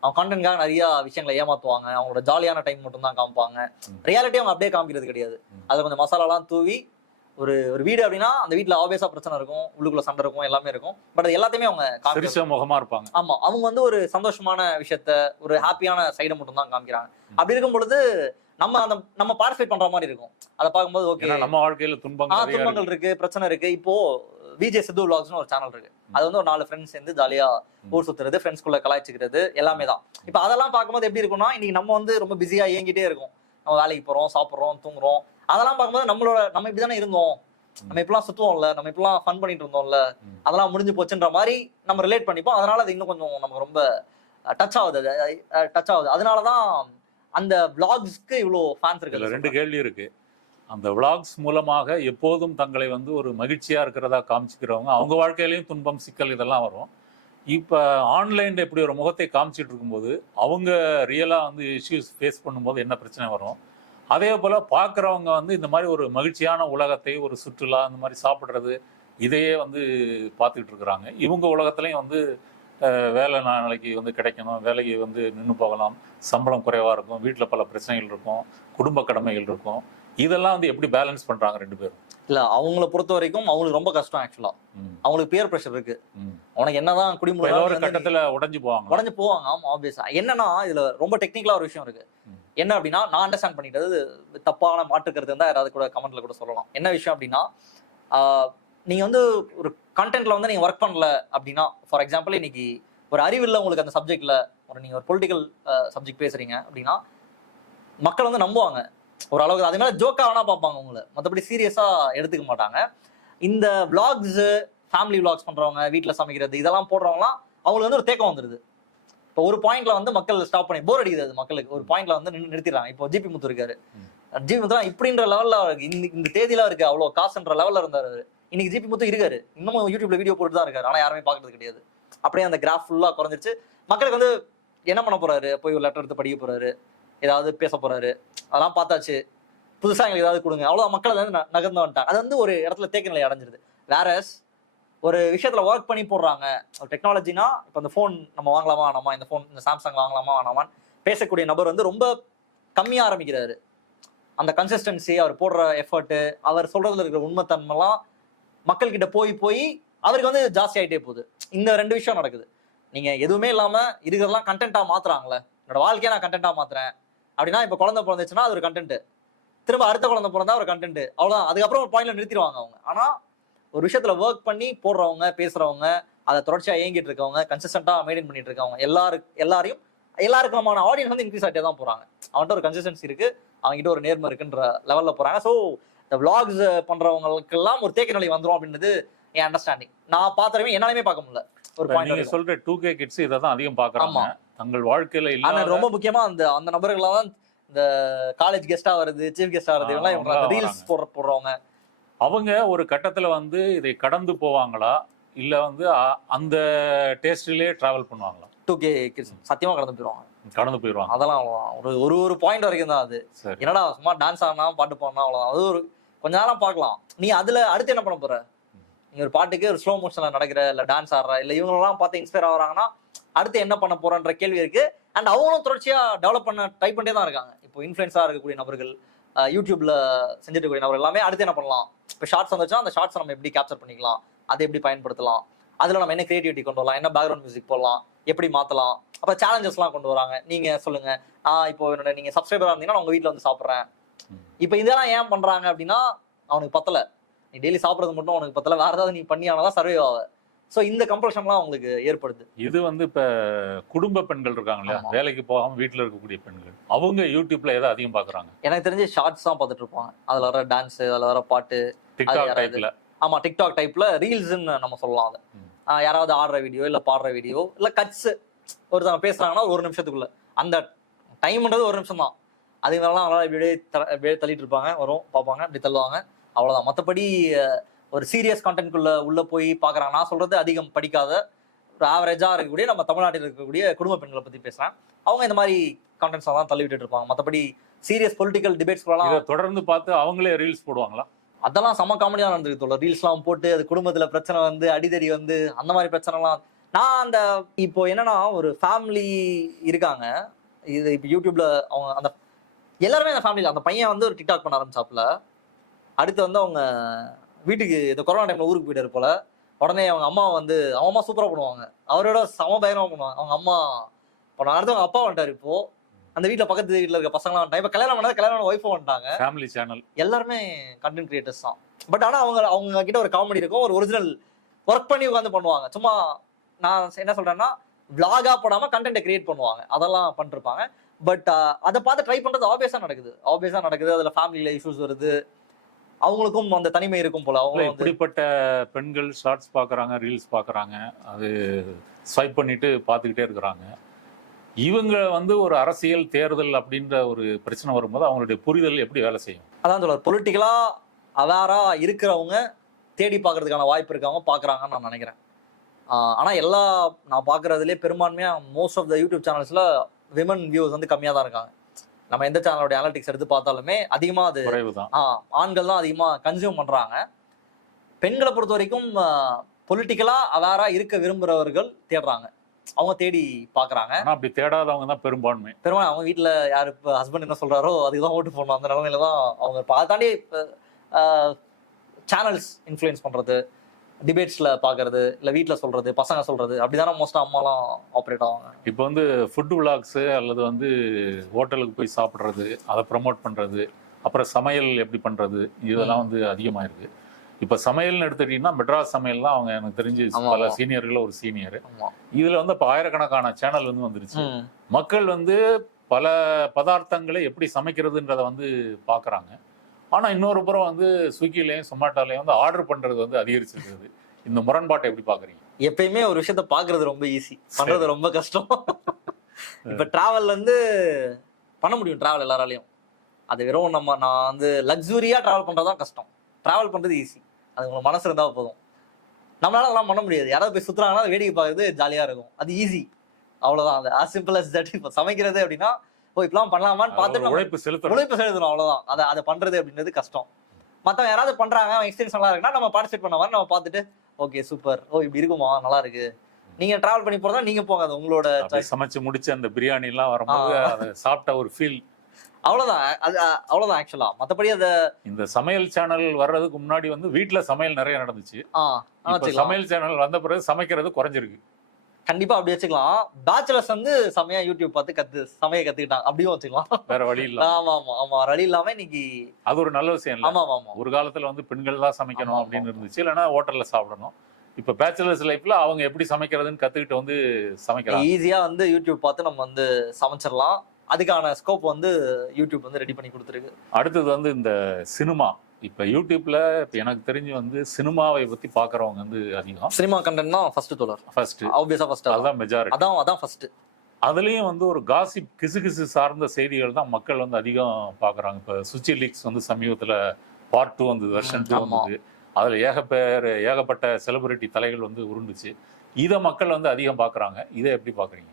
அவங்க கான்டென்ட்காக நிறைய விஷயங்களை ஏமாத்துவாங்க, அவங்களோட ஜாலியான டைம் மட்டும் தான் காமிப்பாங்க. ரியாலிட்டி அவங்க அப்படியே காமிக்கிறது கிடையாது. அது கொஞ்சம் மசாலாலாம் தூவி ஒரு வீடு அப்படின்னா அந்த வீட்டுல ஆப்வியஸா பிரச்சனை இருக்கும், உள்ளுக்குள்ள சண்டை இருக்கும், எல்லாமே இருக்கும். பட் அது எல்லாத்தையுமே அவங்க முகமா இருப்பாங்க. ஆமா, அவங்க ஒரு சந்தோஷமான விஷயத்த, ஒரு ஹாப்பியான சைடை மட்டும் தான் காமிக்கிறாங்க. அப்படி இருக்கும் பொழுது நம்ம பார்ட்டிசிபேட் பண்ற மாதிரி இருக்கும். அதை பார்க்கும்போது ஓகே, நம்ம வாழ்க்கையில துன்பங்கள் இருக்கு, பிரச்சனை இருக்கு. இப்போ விஜே சித்து விளாக்ஸ்னு ஒரு சேனல் இருக்கு. அது ஒரு 4 ஃப்ரெண்ட்ஸ் சேர்ந்து ஜாலியா ஊர் சுத்துறது, ஃப்ரெண்ட்ஸ்குள்ள கலாய்ச்சிக்கிறது எல்லாமே தான். இப்போ அதெல்லாம் பார்க்கும்போது எப்படி இருக்கும்னா, இன்னைக்கு நம்ம ரொம்ப பிஸியா இயங்கிட்டே இருக்கோம். நம்ம வேலைக்கு போறோம், சாப்பிட்றோம், தூங்குறோம். அதெல்லாம் பார்க்கும்போது நம்ம இப்படிதானே இருந்தோம், நம்ம இப்பெல்லாம் சுத்துவோம்ல, நம்ம இப்பெல்லாம் ஃபன் பண்ணிட்டு இருந்தோம்ல, அதெல்லாம் முடிஞ்சு போச்சுன்ற மாதிரி நம்ம ரிலேட் பண்ணிப்போம். அதனால அது இன்னும் கொஞ்சம் நமக்கு ரொம்ப டச் ஆகுது. அதனாலதான் அந்த விளாக்ஸ்க்கு இவ்வளோ ஃபேன்ஸ் இருக்கு. 2 கேள்வி இருக்கு. அந்த விளாக்ஸ் மூலமாக எப்போதும் தங்களை ஒரு மகிழ்ச்சியா இருக்கிறதா காமிச்சுக்கிறவங்க, அவங்க வாழ்க்கையிலையும் துன்பம், சிக்கல் இதெல்லாம் வரும். இப்போ ஆன்லைன்ல எப்படி ஒரு முகத்தை காமிச்சிட்டு இருக்கும்போது அவங்க ரியலா இஷ்யூஸ் ஃபேஸ் பண்ணும்போது என்ன பிரச்சனை வரும்? அதே போல பார்க்குறவங்க இந்த மாதிரி ஒரு மகிழ்ச்சியான உலகத்தை, ஒரு சுற்றுலா, இந்த மாதிரி சாப்பிட்றது, இதையே பார்த்துக்கிட்டு இருக்கிறாங்க. இவங்க உலகத்துலையும் வேலை நாளைக்கு கிடைக்கணும், வேலைக்கு நின்று போகலாம், சம்பளம் குறைவாக இருக்கும், வீட்டில் பல பிரச்சனைகள் இருக்கும், குடும்ப கடமைகள் இருக்கும். இதெல்லாம் எப்படி பேலன்ஸ் பண்றாங்க 2 பேரும்? இல்ல, அவங்கள பொறுத்த வரைக்கும் அவங்களுக்கு ரொம்ப கஷ்டம். ஆக்சுவலா அவங்களுக்கு பியர் பிரஷர் இருக்கு. உனக்கு என்னதான் குடிமுறை ஒரு கட்டத்துல உடைஞ்சு போவாங்க. ஆமா, ஆப்வியஸா. என்னன்னா இதுல ரொம்ப டெக்னிக்கலா ஒரு விஷயம் இருக்கு. என்ன அப்படின்னா, நான் அண்டர்ஸ்டாண்ட் பண்ணிட்டது, தப்பான மாற்றுக்கிறது இருந்தா யாராவது கூட கமெண்ட்ல கூட சொல்லலாம். என்ன விஷயம் அப்படின்னா, நீங்க ஒரு கண்டென்ட்ல நீங்க ஒர்க் பண்ணல அப்படின்னா, ஃபார் எக்ஸாம்பிள் இன்னைக்கு ஒரு அறிவில்லை உங்களுக்கு அந்த சப்ஜெக்ட்ல, நீங்க ஒரு பொலிட்டிக்கல் சப்ஜெக்ட் பேசுறீங்க அப்படின்னா மக்கள் நம்புவாங்க ஒரு அளவுக்கு. அதே மாதிரி ஜோக்கா வேணா பார்ப்பாங்க உங்களை, மற்றபடி சீரியஸா எடுத்துக்க மாட்டாங்க. இந்த விளாக்ஸ், ஃபேமிலி விளாக்ஸ் பண்றவங்க, வீட்டுல சமைக்கிறது, இதெல்லாம் போடுறவங்களாம் அவங்களுக்கு ஒரு தேக்கம் வந்துருது. இப்போ ஒரு பாயிண்ட்ல மக்கள் ஸ்டாப் பண்ணி போர் அடிக்குது. அது மக்களுக்கு ஒரு பாயிண்ட்ல நிறுத்திடுறாங்க. இப்போ ஜிபி முத்து இருக்காரு. ஜிபி முத்து இப்படின்ற லெவல்ல இந்த தேதியில இருக்கு, அவ்வளவு காசுன்ற லெவல்ல இருந்தாரு. இன்னைக்கு ஜிபி முத்து இருக்காரு, இன்னமும் யூடியூப்ல வீடியோ போட்டு தான் இருக்காரு. ஆனா யாருமே பாக்குறது கிடையாது. அப்படியே அந்த கிராஃப் ஃபுல்லா குறைஞ்சிருச்சு. மக்களுக்கு என்ன பண்ண போறாரு? போய் ஒரு லெட்டர் எடுத்து படிக்க போறாரு, ஏதாவது பேச போறாரு, அதெல்லாம் பார்த்தாச்சு. புதுசா எங்களுக்கு ஏதாவது கொடுங்க, அவ்வளவு மக்கள் நகர்ந்து வந்துட்டாங்க. அது ஒரு இடத்துல தேக்க நிலை அடைஞ்சிருது. வேறஸ் ஒரு விஷயத்துல ஒர்க் பண்ணி போடுறாங்க. ஒரு டெக்னாலஜினா இப்போ இந்த ஃபோன் நம்ம வாங்கலாமா வேணாமா, இந்த ஃபோன் இந்த சாம்சங் வாங்கலாமா வேணாமான்னு பேசக்கூடிய நபர் ரொம்ப கம்மியா ஆரம்பிக்கிறாரு. அந்த கன்சிஸ்டன்சி, அவர் போடுற எஃபர்ட், அவர் சொல்றதுல இருக்கிற உண்மைத்தன்மைலாம் மக்கள் கிட்ட போய் அவருக்கு ஜாஸ்தி ஆகிட்டே போகுது. இந்த 2 விஷயம் நடக்குது. நீங்க எதுவுமே இல்லாம இருக்கிறதெல்லாம் கண்டென்ட்டா மாத்துறாங்களே. என்னோட வாழ்க்கையை நான் கண்டென்ட்டா மாத்துறேன் அப்படின்னா, இப்போ குழந்தை பிறந்துச்சுன்னா அது ஒரு கண்டென்ட், திரும்ப அடுத்த குழந்தை பிறந்தா ஒரு கண்டென்ட், அவ்வளவுதான். அதுக்கப்புறம் ஒரு பாயிண்ட்ல நிறுத்திடுவாங்க அவங்க. ஆனா ஒரு விஷயத்துல ஒர்க் பண்ணி போடுறவங்க, பேசுறவங்க, அதை தொடர்ச்சியா இயங்கிட்டு இருக்கவங்க, கன்சிஸ்டன்டா மெயின்டைன் பண்ணிட்டு இருக்கவங்க, எல்லாருக்குமான ஆடியன்ஸ் இன்க்ரீஸ் ஆகிட்டே தான் போறாங்க. அவன்கிட்ட ஒரு கன்சிஸ்டன்சி இருக்கு, அவங்ககிட்ட ஒரு நேர்மை இருக்குன்ற லெவல்ல போறாங்க. ஸோ இந்த விளாக்ஸ் பண்றவங்களுக்கெல்லாம் ஒரு தேக்க நிலை வந்துடும் அப்படின்றது என் அண்டர்ஸ்டாண்டிங். நான் பார்த்துறவே என்னாலுமே பார்க்க முடியல. ஒரு பாயிண்ட் சொல்ற 2K கிட்ஸ் இதை தான் அதிகம் பார்க்கறாங்க தங்கள் வாழ்க்கையில. ஆனா ரொம்ப முக்கியமா அந்த நபர்கள்லாம் இந்த காலேஜ் கெஸ்டா வருது, சீஃப் கெஸ்டா வருது, இவங்க ரீல்ஸ் போடுறவங்க, அவங்க ஒரு கட்டத்துல இதை கடந்து போவாங்களா, இல்ல அந்த டேஸ்ட்லயே டிராவல் பண்ணுவாங்களா? 2K கிட்ஸ் சத்தியமா கடந்து போயிடுவாங்க. அதெல்லாம் ஒரு பாயிண்ட் வரைக்கும் தான். அது என்னடா சும்மா டான்ஸ் ஆடினா, பாட்டு பாடினா அவ்வளவுதான். அது ஒரு கொஞ்ச நேரம் பார்க்கலாம். நீ அதுல அடுத்து என்ன பண்ண போற? நீ ஒரு பாட்டுக்கு ஒரு ஸ்லோ மோஷன்ல நடக்கிற, இல்ல டான்ஸ் ஆடுற, இல்ல இவங்களெல்லாம் பார்த்து இன்ஸ்பயர் ஆகுறாங்கன்னா அடுத்து என்ன பண்ண போறன்ற கேள்வி இருக்கு. அண்ட் அவங்களும் தொடர்ச்சியா டெவலப் பண்ண ட்ரை பண்ணிட்டே தான் இருக்காங்க. இப்போ இன்ஃபுளுன்ஸா இருக்கக்கூடிய நபர்கள், யூடியூப்ல செஞ்சுட்டு இருக்கக்கூடிய நபர்கள் எல்லாமே அடுத்து என்ன பண்ணலாம்? இப்போ ஷார்ட்ஸ் வந்துச்சா, அந்த ஷார்ட்ஸ் நம்ம எப்படி கேப்சர் பண்ணிக்கலாம், அதை எப்படி பயன்படுத்தலாம், அதுல நம்ம என்ன கிரியேட்டிவிட்டி கொண்டு வரலாம், என்ன பேக்ரவுண்ட் மியூசிக் போடலாம், எப்படி மாத்தலாம். அப்ப சேலஞ்சஸ்லாம் கொண்டு வராங்க. நீங்க சொல்லுங்க, இப்போ நீங்க சப்ஸ்கிரைபரா இருந்தீங்கன்னா உங்க வீட்டுல சாப்பிட்றேன். இப்போ இதெல்லாம் ஏன் பண்றாங்க அப்படின்னா, அவனுக்கு பத்தல, நீ டெய்லி சாப்பிட்றது மட்டும் அவனுக்கு பத்தல, வேற ஏதாவது நீ பண்ணியானதான் சர்வே ஆக. ஸோ இந்த கம்பல்ஷன்லாம் அவங்களுக்கு ஏற்படுது. இது வந்து இப்ப குடும்ப பெண்கள் இருக்காங்க இல்லையா, ஆமா. வேலைக்கு போகாம வீட்டுல இருக்கக்கூடிய பெண்கள், அவங்க யூடியூப்ல எதை அதிகம் பாக்குறாங்க? எனக்கு தெரிஞ்சு ஷார்ட்ஸ் தான் பார்த்துட்டு இருப்பாங்க. அதுல வர டான்ஸ், அதுல வர பாட்டு, டிக்டாக் யாராவது டைப்ல. ஆமா டிக்டாக் டைப்ல ரீல்ஸ்ன்னு நம்ம சொல்லலாம் அதை. ம். யாராவது ஆடுற வீடியோ இல்ல பாடுற வீடியோ இல்ல கட்ஸ் ஒருத்தவங்க பேசுறாங்கன்னா ஒரு நிமிஷத்துக்குள்ள அந்த டைம்ன்றது ஒரு நிமிஷம் தான். அதுக்கு மேலாம் அவங்களால இப்படியே தள்ளிட்டு இருப்பாங்க, வரும் பார்ப்பாங்க, இப்படி தள்ளுவாங்க, அவ்வளவுதான். மற்றபடி ஒரு சீரியஸ் கண்டென்ட்குள்ள உள்ள போய் பாக்குறாங்க. நான் சொல்றது அதிகம் படிக்காத ஒரு ஆவரேஜா இருக்கக்கூடிய நம்ம தமிழ்நாட்டில் இருக்கக்கூடிய குடும்ப பெண்களை பத்தி பேசுறேன். அவங்க இந்த மாதிரி கண்டென்ட்ஸ் தான் தள்ளி விட்டுட்டு இருப்பாங்க. மற்றபடி சீரியஸ் பொலிட்டிக்கல் டிபேட்ஸ்லாம் இதை தொடர்ந்து பார்த்து அவங்களே ரீல்ஸ் போடுவாங்களா? அதெல்லாம் செம காமெடியா நடந்துருக்கு தோழர். ரீல்ஸ்லாம் போட்டு அது குடும்பத்துல பிரச்சனை வந்து அடிதடி வந்து அந்த மாதிரி பிரச்சனைலாம். நான் அந்த இப்போ என்னன்னா ஒரு ஃபேமிலி இருக்காங்க. இது இப்போ யூடியூப்ல அவங்க அந்த எல்லாருமே அந்த ஃபேமிலியில அந்த பையன் வந்து ஒரு டிக்டாக் பண்ண ஆரம்பிச்சாப்புல. அடுத்து வந்து அவங்க வீட்டுக்கு இந்த கொரோனா டைம்ல ஊருக்கு போயிட்டாரு போல. உடனே அவங்க அம்மா வந்து அவங்க அம்மா சூப்பரா பண்ணுவாங்க, அவரோட சம பயங்கரமா பண்ணுவாங்க அவங்க அம்மா. இப்போ அடுத்து அவங்க அப்பா வந்துட்டாரு. இப்போ அந்த வீட்டுல பக்கத்து வீட்டுல இருக்க பசங்களாம் வந்துட்டாங்க. இப்போ கல்யாணம் பண்ணாத கல்யாணம் ஒய்ஃபும் வந்துட்டாங்க. ஃபேமிலி சேனல் எல்லாருமே கண்டென்ட் கிரியேட்டர்ஸ் தான். பட் ஆனா அவங்க கிட்ட ஒரு காமெடி இருக்கும், ஒரு ஒரிஜினல் ஒர்க் பண்ணி உட்காந்து பண்ணுவாங்க. சும்மா நான் என்ன சொல்றேன்னா விளாகா போடாம கண்டென்ட் கிரியேட் பண்ணுவாங்க, அதெல்லாம் பண்ணிருப்பாங்க. பட் அதை பார்த்து ட்ரை பண்றது ஆப்வியஸா நடக்குது. அதுல ஃபேமிலியில இஷ்யூஸ் வருது, அவங்களுக்கும் அந்த தனிமை இருக்கும் போல. அவங்க இப்படிப்பட்ட பெண்கள் ஷார்ட்ஸ் பாக்குறாங்க, ரீல்ஸ் பாக்குறாங்க, அது ஸ்வைப் பண்ணிட்டு பார்த்துக்கிட்டே இருக்கிறாங்க. இவங்க வந்து ஒரு அரசியல் தேர்தல் அப்படின்ற ஒரு பிரச்சனை வரும்போது அவங்களுடைய புரிதல் எப்படி வேலை செய்யும்? அதான் சொல்ல பொலிட்டிக்கலா அவேரா இருக்கிறவங்க தேடி பார்க்கறதுக்கான வாய்ப்பு இருக்கவங்க பார்க்குறாங்கன்னு நான் நினைக்கிறேன். ஆனா நான் பார்க்கறதுலேயே பெரும்பான்மையா மோஸ்ட் ஆஃப் த யூடியூப் சேனல்ஸ்ல விமன் வியூஸ் வந்து கம்மியா தான் இருக்காங்க. நம்ம எந்த சேனலோட அனலிட்டிக்ஸ் எடுத்து பார்த்தாலுமே அதிகமா அது குறைவுதான். ஆண்கள் தான் அதிகமா கன்சியூம் பண்றாங்க. பெண்களை பொறுத்த வரைக்கும் பொலிட்டிக்கலா அவேரா இருக்க விரும்புறவர்கள் தேடுறாங்க, அவங்க தேடி பாக்குறாங்க. ஆனா அப்படி தேடாதவங்க தான் பெரும்பான்மை. அவங்க வீட்டுல யாரு இப்ப ஹஸ்பண்ட் என்ன சொல்றாரோ அதுக்குதான் ஓட்டு போடணும், அந்த நிலைமையில தான் அவங்க அதை தாண்டி சேனல்ஸ் இன்ஃப்ளூயன்ஸ் பண்றது, டிபேட்ஸ்ல பாக்குறது, இல்ல வீட்டுல சொல்றது, பசங்க சொல்றது, அப்படிதானே மோஸ்டா அம்மாலாம் ஆப்ரேட் ஆவாங்க. இப்போ வந்து ஃபுட் விளாக்ஸ் அல்லது வந்து ஹோட்டலுக்கு போய் சாப்பிட்றது, அதை ப்ரமோட் பண்றது, அப்புறம் சமையல் எப்படி பண்றது, இதெல்லாம் வந்து அதிகமாயிருக்கு. இப்ப சமையல்னு எடுத்துட்டீங்கன்னா மெட்ராஸ் சமையல் தான் அவங்க எனக்கு தெரிஞ்சு பல சீனியர்கள் ஒரு சீனியர். இதுல வந்து இப்ப ஆயிரக்கணக்கான சேனல் வந்து வந்துருச்சு. மக்கள் வந்து பல பதார்த்தங்களை எப்படி சமைக்கிறதுன்றத வந்து பாக்குறாங்க. ஆனா இன்னொரு புறம் வந்து ஸ்விக்கிலையும் சொமாட்டோலையும் வந்து ஆர்டர் பண்றது வந்து அதிகரிச்சிருக்குது. இந்த முரண்பாட்டை எப்படி பாக்குறீங்க? எப்பயுமே ஒரு விஷயத்த பாக்குறது ரொம்ப ஈஸி, பண்றது ரொம்ப கஷ்டம். இப்ப டிராவல் வந்து பண்ண முடியும், டிராவல் எல்லாராலையும். அது வெறும் நான் வந்து லக்ஸுரியா டிராவல் பண்றதுதான் கஷ்டம். டிராவல் பண்றது ஈஸி, அது உங்களுக்கு மனசு இருந்தா போதும். நம்மளால அதெல்லாம் பண்ண முடியாது. யாராவது போய் சுத்துறாங்கன்னா வேடிக்கை பார்க்கறது ஜாலியா இருக்கும், அது ஈஸி, அவ்வளவுதான். அது as simple as that. இப்ப சமைக்கிறது அப்படின்னா இப்பெல்லாம் பண்ணலாமான்னு பார்த்துட்டு உழைப்பு செலுத்தணும், அவ்வளவுதான். அதை பண்றது அப்படின்றது கஷ்டம். மத்தவங்க யாராவது பண்றாங்க, எக்ஸ்பீரியன்ஸ் நல்லா இருக்குன்னா நம்ம பார்ட்டிசிபேட் பண்ண மாதிரி நம்ம பார்த்துட்டு ஓகே சூப்பர், இப்படி இருக்குமா, நல்லா இருக்கு. நீங்க டிராவல் பண்ணி போறதா நீங்க போங்க, அது உங்களோட சமைச்சு முடிச்சு அந்த பிரியாணி எல்லாம் வரும்போது அதை சாப்பிட்ட ஒரு ஃபீல், அவ்வளவுதான் ஆக்சுவலா. மத்தபடி அத இந்த சமையல் சேனல் வர்றதுக்கு முன்னாடி வந்து வீட்டுல சமையல் நிறைய நடந்துச்சு. சமையல் சேனல் வந்த பிறகு சமைக்கிறது குறைஞ்சிருக்கு. கண்டிப்பா அப்படி வச்சுக்கலாம். பேச்சுலர்ஸ் வந்து சமையா யூடியூப் பார்த்து சமைய கத்துக்கிட்டாங்க, அப்படியும் வச்சுக்கலாம். வேற வழி இல்ல. ஆமா வழி இல்லாம இன்னைக்கு அது ஒரு நல்ல விஷயம் இல்ல. ஆமா. ஒரு காலத்துல வந்து பெண்கள் தான் சமைக்கணும் அப்படின்னு இருந்துச்சு, இல்லைன்னா ஹோட்டல்ல சாப்பிடணும். இப்ப பேச்சுலர்ஸ் லைஃப்ல அவங்க எப்படி சமைக்கிறதுன்னு கத்துக்கிட்டு வந்து சமைக்கலாம். ஈஸியா வந்து யூடியூப் பார்த்து நம்ம வந்து சமைச்சிடலாம். அதுக்கான ஸ்கோப் வந்து யூடியூப் வந்து ரெடி பண்ணி கொடுத்துருக்கு. அடுத்தது வந்து இந்த சினிமா. இப்ப யூடியூப்ல எனக்கு தெரிஞ்சு வந்து சினிமாவை பத்தி பாக்குறவங்க வந்து அதிகம். சினிமா கண்டென்ட் தான் ஃபர்ஸ்ட் ஆப்வியஸா ஃபர்ஸ்ட் அதான் மெஜாரிட்டி. அதான் ஃபர்ஸ்ட். அதுலயும் வந்து ஒரு காசிப் கிசுகிசு சார்ந்த செய்திகள் தான் மக்கள் வந்து அதிகம் பாக்குறாங்க. இப்ப சுச்சி லீக்ஸ் வந்து சமீபத்துல பார்ட் 2 வந்தது, வெர்ஷன் 2 வந்தது. அதுல ஏகப்பட்ட செலிபிரிட்டி தலைகள் வந்து உருண்டுச்சு. இதை மக்கள் வந்து அதிகம் பாக்குறாங்க. இதை எப்படி பாக்குறீங்க?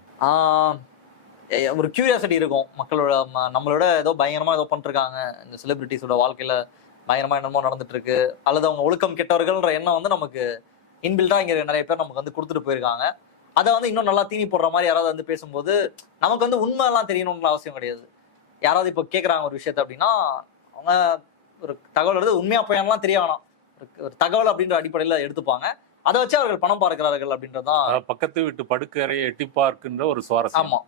ஒரு கியூரியாசிட்டி இருக்கும் மக்களோட. நம்மளோட ஏதோ பயங்கரமா ஏதோ பண்ணிருக்காங்க, இந்த செலிபிரிட்டிஸோட வாழ்க்கையில பயங்கரமா என்னமோ நடந்துட்டு இருக்கு, அல்லது அவங்க ஒழுக்கம் கெட்டவர்கள்ன்ற எண்ணம் வந்து நமக்கு இன்பில்டா இங்க நிறைய பேர் நமக்கு வந்து கொடுத்துட்டு போயிருக்காங்க. அதை வந்து இன்னும் நல்லா தீனி போடுற மாதிரி யாராவது வந்து பேசும்போது நமக்கு வந்து உண்மை எல்லாம் தெரியணும்னு அவசியம் கிடையாது. யாராவது இப்போ கேட்கறாங்க ஒரு விஷயத்த அப்படின்னா அவங்க ஒரு தகவல் எடுத்து உண்மையா போயெல்லாம் தெரிய வேணாம், ஒரு தகவல் அப்படின்ற அடிப்படையில எடுத்துப்பாங்க. அதை வச்சு அவர்கள் பணம் பார்க்கிறார்கள் அப்படின்றதான். பக்கத்து வீட்டு படுக்கறையை எட்டி பார்க்கின்ற ஒரு சுவாரஸ்யம். ஆமா,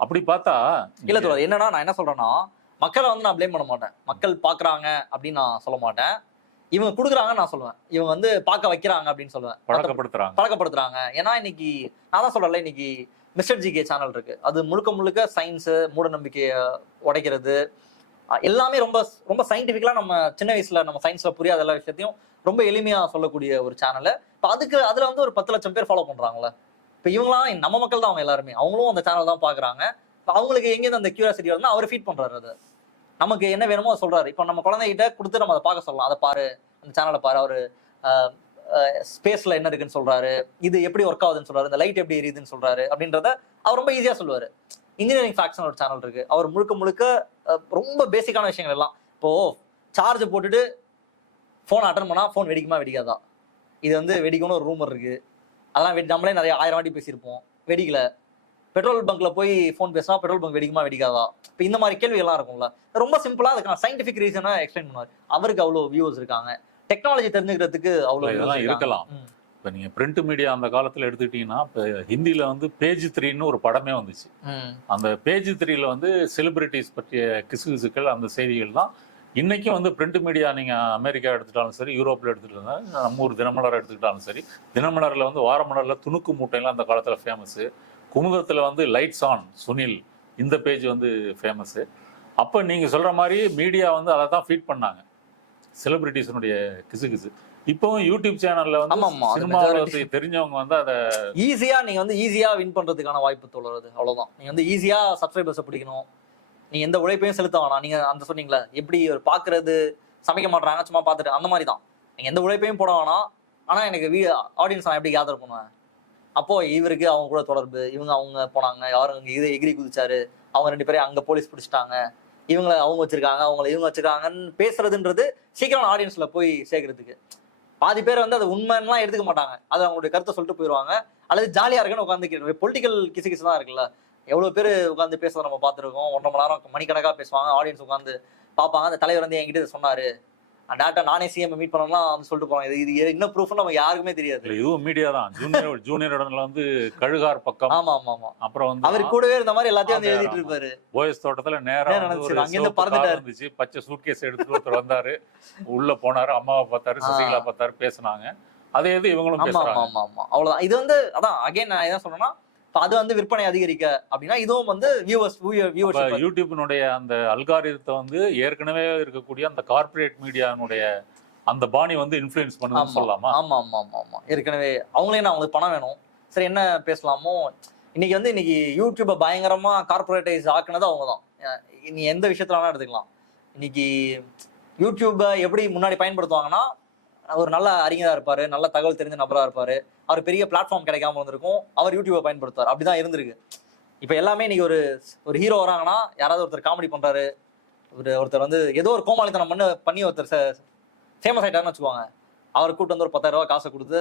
அப்படி பார்த்தா இல்ல தோழர், என்னன்னா நான் என்ன சொல்றேன்னா மக்களை வந்து நான் பிளேம் பண்ண மாட்டேன். மக்கள் பாக்குறாங்க அப்படின்னு நான் சொல்ல மாட்டேன். இவங்க கொடுக்குறாங்கன்னு நான் சொல்லுவேன். இவங்க வந்து பார்க்க வைக்கிறாங்க அப்படின்னு சொல்லுவேன். பழக்கப்படுத்துறாங்க. ஏன்னா இன்னைக்கு நான் தான் சொல்லல, இன்னைக்கு மிஸ்டர் ஜிகே சேனல் இருக்கு. அது முழுக்க முழுக்க சயின்ஸ், மூட நம்பிக்கையை உடைக்கிறது எல்லாமே ரொம்ப ரொம்ப சயின்டிபிக்கலா நம்ம சின்ன வயசுல நம்ம சயின்ஸ்ல புரியாத எல்லா விஷயத்தையும் ரொம்ப எளிமையா சொல்லக்கூடிய ஒரு சேனல். இப்போ அதுல வந்து ஒரு 10 லட்சம் பேர் ஃபாலோ பண்றாங்கல்ல. இப்போ இவங்களாம் நம்ம மக்கள் தான், அவங்க எல்லாருமே அவங்களும் அந்த சேனல் தான் பாக்குறாங்க. அவங்களுக்கு எங்கேருந்து அந்த கியூரியாசிட்டி வருதுன்னா அவர் ஃபீட் பண்றாரு. அது நமக்கு என்ன வேணுமோ அதை சொல்றாரு. இப்போ நம்ம குழந்தைகிட்ட கொடுத்து நம்ம அதை பார்க்க சொல்லலாம். அதை பாரு, அந்த சேனலை பாரு, அவரு ஸ்பேஸ்ல என்ன இருக்குன்னு சொல்றாரு, இது எப்படி ஒர்க் ஆகுதுன்னு சொல்றாரு, இந்த லைட் எப்படி எரியுதுன்னு சொல்றாரு அப்படின்றத அவர் ரொம்ப ஈஸியா சொல்லுவாரு. இன்ஜினியரிங் ஃபேக்ட்ஸ்னு ஒரு சேனல் இருக்கு. அவர் முழுக்க முழுக்க ரொம்ப பேசிக்கான விஷயங்கள் எல்லாம். இப்போ சார்ஜ் போட்டுட்டு ஃபோன் அட்டன் பண்ணா ஃபோன் வெடிக்குமா வெடிக்காதா, இது வந்து வெடிக்கணும்னு ஒரு ரூமர் இருக்கு. அதெல்லாம் நம்மளே நிறைய 1000 வாட்டி பேசியிருப்போம், வெடிக்கல. பெட்ரோல் பங்க்ல போய் ஃபோன் பேசினா பெட்ரோல் பங்க் வெடிக்குமா வெடிக்காதா, இப்போ இந்த மாதிரி கேள்வி எல்லாம் இருக்கும்ல. ரொம்ப சிம்பிளா அதுக்கான சயின்டிபிக் ரீசனை எக்ஸ்பிளைன் பண்ணுவார். அவருக்கு அவ்வளோ வியூவர்ஸ் இருக்காங்க. டெக்னாலஜி தெரிஞ்சுக்கிறதுக்கு அவ்வளோ இதெல்லாம் இருக்கலாம். இப்போ நீங்கள் பிரிண்ட் மீடியா அந்த காலத்தில் எடுத்துக்கிட்டீங்கன்னா, இப்போ ஹிந்தியில் வந்து பேஜ் 3ன்னு ஒரு படமே வந்துச்சு. அந்த பேஜ் 3ல வந்து செலிபிரிட்டிஸ் பற்றிய கிசுகிசுக்கள், அந்த செய்திகள் தான் இன்னைக்கும் வந்து பிரிண்ட் மீடியா. நீங்கள் அமெரிக்கா எடுத்துட்டாலும் சரி, யூரோப்பில் எடுத்துட்டாலும், நம்ம ஊர் தினமலர் எடுத்துக்கிட்டாலும் சரி, தினமலரில் வந்து வாரமலரில் துணுக்கு மூட்டைலாம் அந்த காலத்தில் ஃபேமஸு. குமுதத்தில் வந்து லைட்ஸ் ஆன் சுனில், இந்த பேஜ் வந்து ஃபேமஸு. அப்போ நீங்கள் சொல்கிற மாதிரி மீடியா வந்து அதை தான் ஃபீட் பண்ணாங்க, செலிபிரிட்டிஸனுடைய கிசுகிசு. இப்போவும் யூடியூப் சேனல்ல வந்து சினிமாவை தெரிஞ்சவங்க வந்து அதை நீங்க வந்து ஈஸியா வின் பண்றதுக்கான வாய்ப்பு தோணுறது. அவ்வளவுதான். நீங்க வந்து ஈஸியா சப்ஸ்கிரைபர்ஸை பிடிக்கணும், நீங்க எந்த உழைப்பையும் செலுத்த வேணாம். நீங்க அந்த சொன்னீங்களா எப்படி ஒரு பாக்குறது, சமைக்க மாட்டாங்க சும்மா பார்த்துட்டு, அந்த மாதிரி தான். நீங்க எந்த உழைப்பையும் போட வேணாம். ஆனா எனக்கு ஆடியன்ஸ் நான் எப்படி கேதர் பண்ணுவேன்? அப்போ இவருக்கு அவங்க கூட தொடர்பு, அவங்க போனாங்க, யாரும் இங்க எகிரி குதிச்சாரு, அவங்க 2 பேரையும் அங்க போலீஸ் பிடிச்சிட்டாங்க, இவங்களை அவங்க வச்சிருக்காங்க, அவங்களை இவங்க வச்சிருக்காங்கன்னு பேசுறதுன்றது சீக்கிரம் ஆடியன்ஸ்ல போய் சேர்க்கறதுக்கு. பாதி பேர் வந்து அது உண்மைலாம் எடுத்துக்க மாட்டாங்க, அது அவங்களுடைய கருத்தை சொல்லிட்டு போயிடுவாங்க. அல்லது ஜாலியா இருக்குன்னு உட்காந்து பொலிட்டிக்கல் கிசு தான் இருக்குல்ல, எவ்வளவு பேர் உட்காந்து பேசுறத நம்ம பார்த்துருக்கோம். 1.5 மணி நேரம் மணிக்கணக்கா பேசுவாங்க, ஆடியன்ஸ் உட்காந்து பார்ப்பாங்க. அந்த தலைவர் வந்து என்கிட்ட சொன்னாரு, டேரக்டா நானே சிஎம் மீட் பண்ணலாம் சொல்லிட்டு போறாங்க. இது இன்னும் ப்ரூஃப் நம்ம யாருக்குமே தெரியாது. இதுவும் மீடியா தான். ஜூனியர் இடத்துல வந்து கழுகார் பக்கம். ஆமா ஆமா ஆமா. அப்புறம் வந்து அவர் கூடவே இருந்த மாதிரி எல்லாத்தையும் வந்து எழுதிட்டு இருப்பாரு. போயஸ் தோட்டத்துல நேரா அங்கிருந்து பறந்துட்டாரு இருந்துச்சு. பச்சை சூட்கேஸ் எடுத்துட்டு ஒருத்தர் வந்தாரு, உள்ள போனாரு, அம்மாவை பார்த்தாரு, சசிகலா பார்த்தாரு, பேசினாங்க. அதே இது இவங்களும் பேசுறாங்க. ஆமா ஆமா. அவ்வளவுதான். இது வந்து அதான் அகைன் நான் என்ன சொல்றேன்னா, அது வந்து விற்பனை அதிகரிக்க அப்படின்னா இதுவும் வந்து யூடியூபினுடைய அந்த அல்காரிதத்தை வந்து ஏற்கனவே இருக்கக்கூடிய அந்த கார்பரேட் மீடியானுடைய அந்த பாணி வந்து இன்ஃப்ளூயன்ஸ் பண்ணுன்னு சொல்லலாமா? ஆமா ஆமா ஆமா ஆமா. ஏற்கனவே அவங்களே அவங்களுக்கு பணம் வேணும், சரி என்ன பேசலாமோ. இன்னைக்கு யூடியூபை பயங்கரமா கார்பரேட்டைஸ் ஆக்குனது அவங்க தான். நீ எந்த விஷயத்துல வேணா எடுத்துக்கலாம். இன்னைக்கு யூடியூபை எப்படி முன்னாடி பயன்படுத்துவாங்கன்னா, ஒரு நல்ல அறிஞராக இருப்பாரு, நல்ல தகவல் தெரிஞ்ச நபராக இருப்பாரு, அவர் பெரிய பிளாட்ஃபார்ம் கிடைக்காம இருந்திருக்கும், அவர் யூடியூபை பயன்படுத்துவார். அப்படிதான் இருந்திருக்கு. இப்போ எல்லாமே இன்னைக்கு ஒரு ஹீரோ வராங்கன்னா, யாராவது ஒருத்தர் காமெடி பண்றாரு, ஒருத்தர் வந்து ஏதோ ஒரு கோமாளித்தனம் பண்ணி ஒருத்தர் ஃபேமஸ் ஆயிட்டாருன்னு வச்சுக்குவாங்க, அவர் கூட்டு வந்து ஒரு 10,000 ரூபாய் காசை கொடுத்து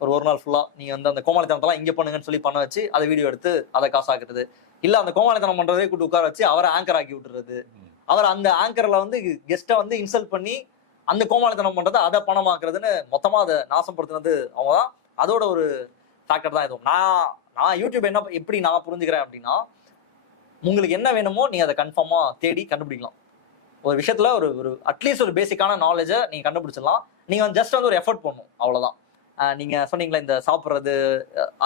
ஒரு நாள் ஃபுல்லா நீங்க வந்து அந்த கோமாளித்தனத்தெல்லாம் இங்கே பண்ணுங்கன்னு சொல்லி பண்ண வச்சு அதை வீடியோ எடுத்து அதை காசாக்குறது. இல்ல அந்த கோமாளித்தனம் பண்றதே கூட்டு உட்கார வச்சு அவரை ஆங்கர் ஆக்கி விட்டுறது. அவர் அந்த ஆங்கர்ல வந்து கெஸ்ட்டை வந்து இன்சல்ட் பண்ணி அந்த கோமாளித்தனம் பண்றது, அதை பணமாக்குறதுன்னு மொத்தமா அதை நாசப்படுத்தினது அவங்கதான். அதோட ஒரு ஃபேக்டர் தான் இதுவும். நான் யூடியூப் எப்படி நான் புரிஞ்சுக்கிறேன் அப்படின்னா, உங்களுக்கு என்ன வேணுமோ நீங்க அதை கன்ஃபார்மா தேடி கண்டுபிடிக்கலாம். ஒரு விஷயத்துல ஒரு அட்லீஸ்ட் ஒரு பேசிக்கான நாலேஜை நீங்க கண்டுபிடிச்சிடலாம். நீங்க ஜஸ்ட் வந்து ஒரு எஃபர்ட் பண்ணணும், அவ்வளவுதான். நீங்க சொன்னீங்களா இந்த சாப்பிட்றது,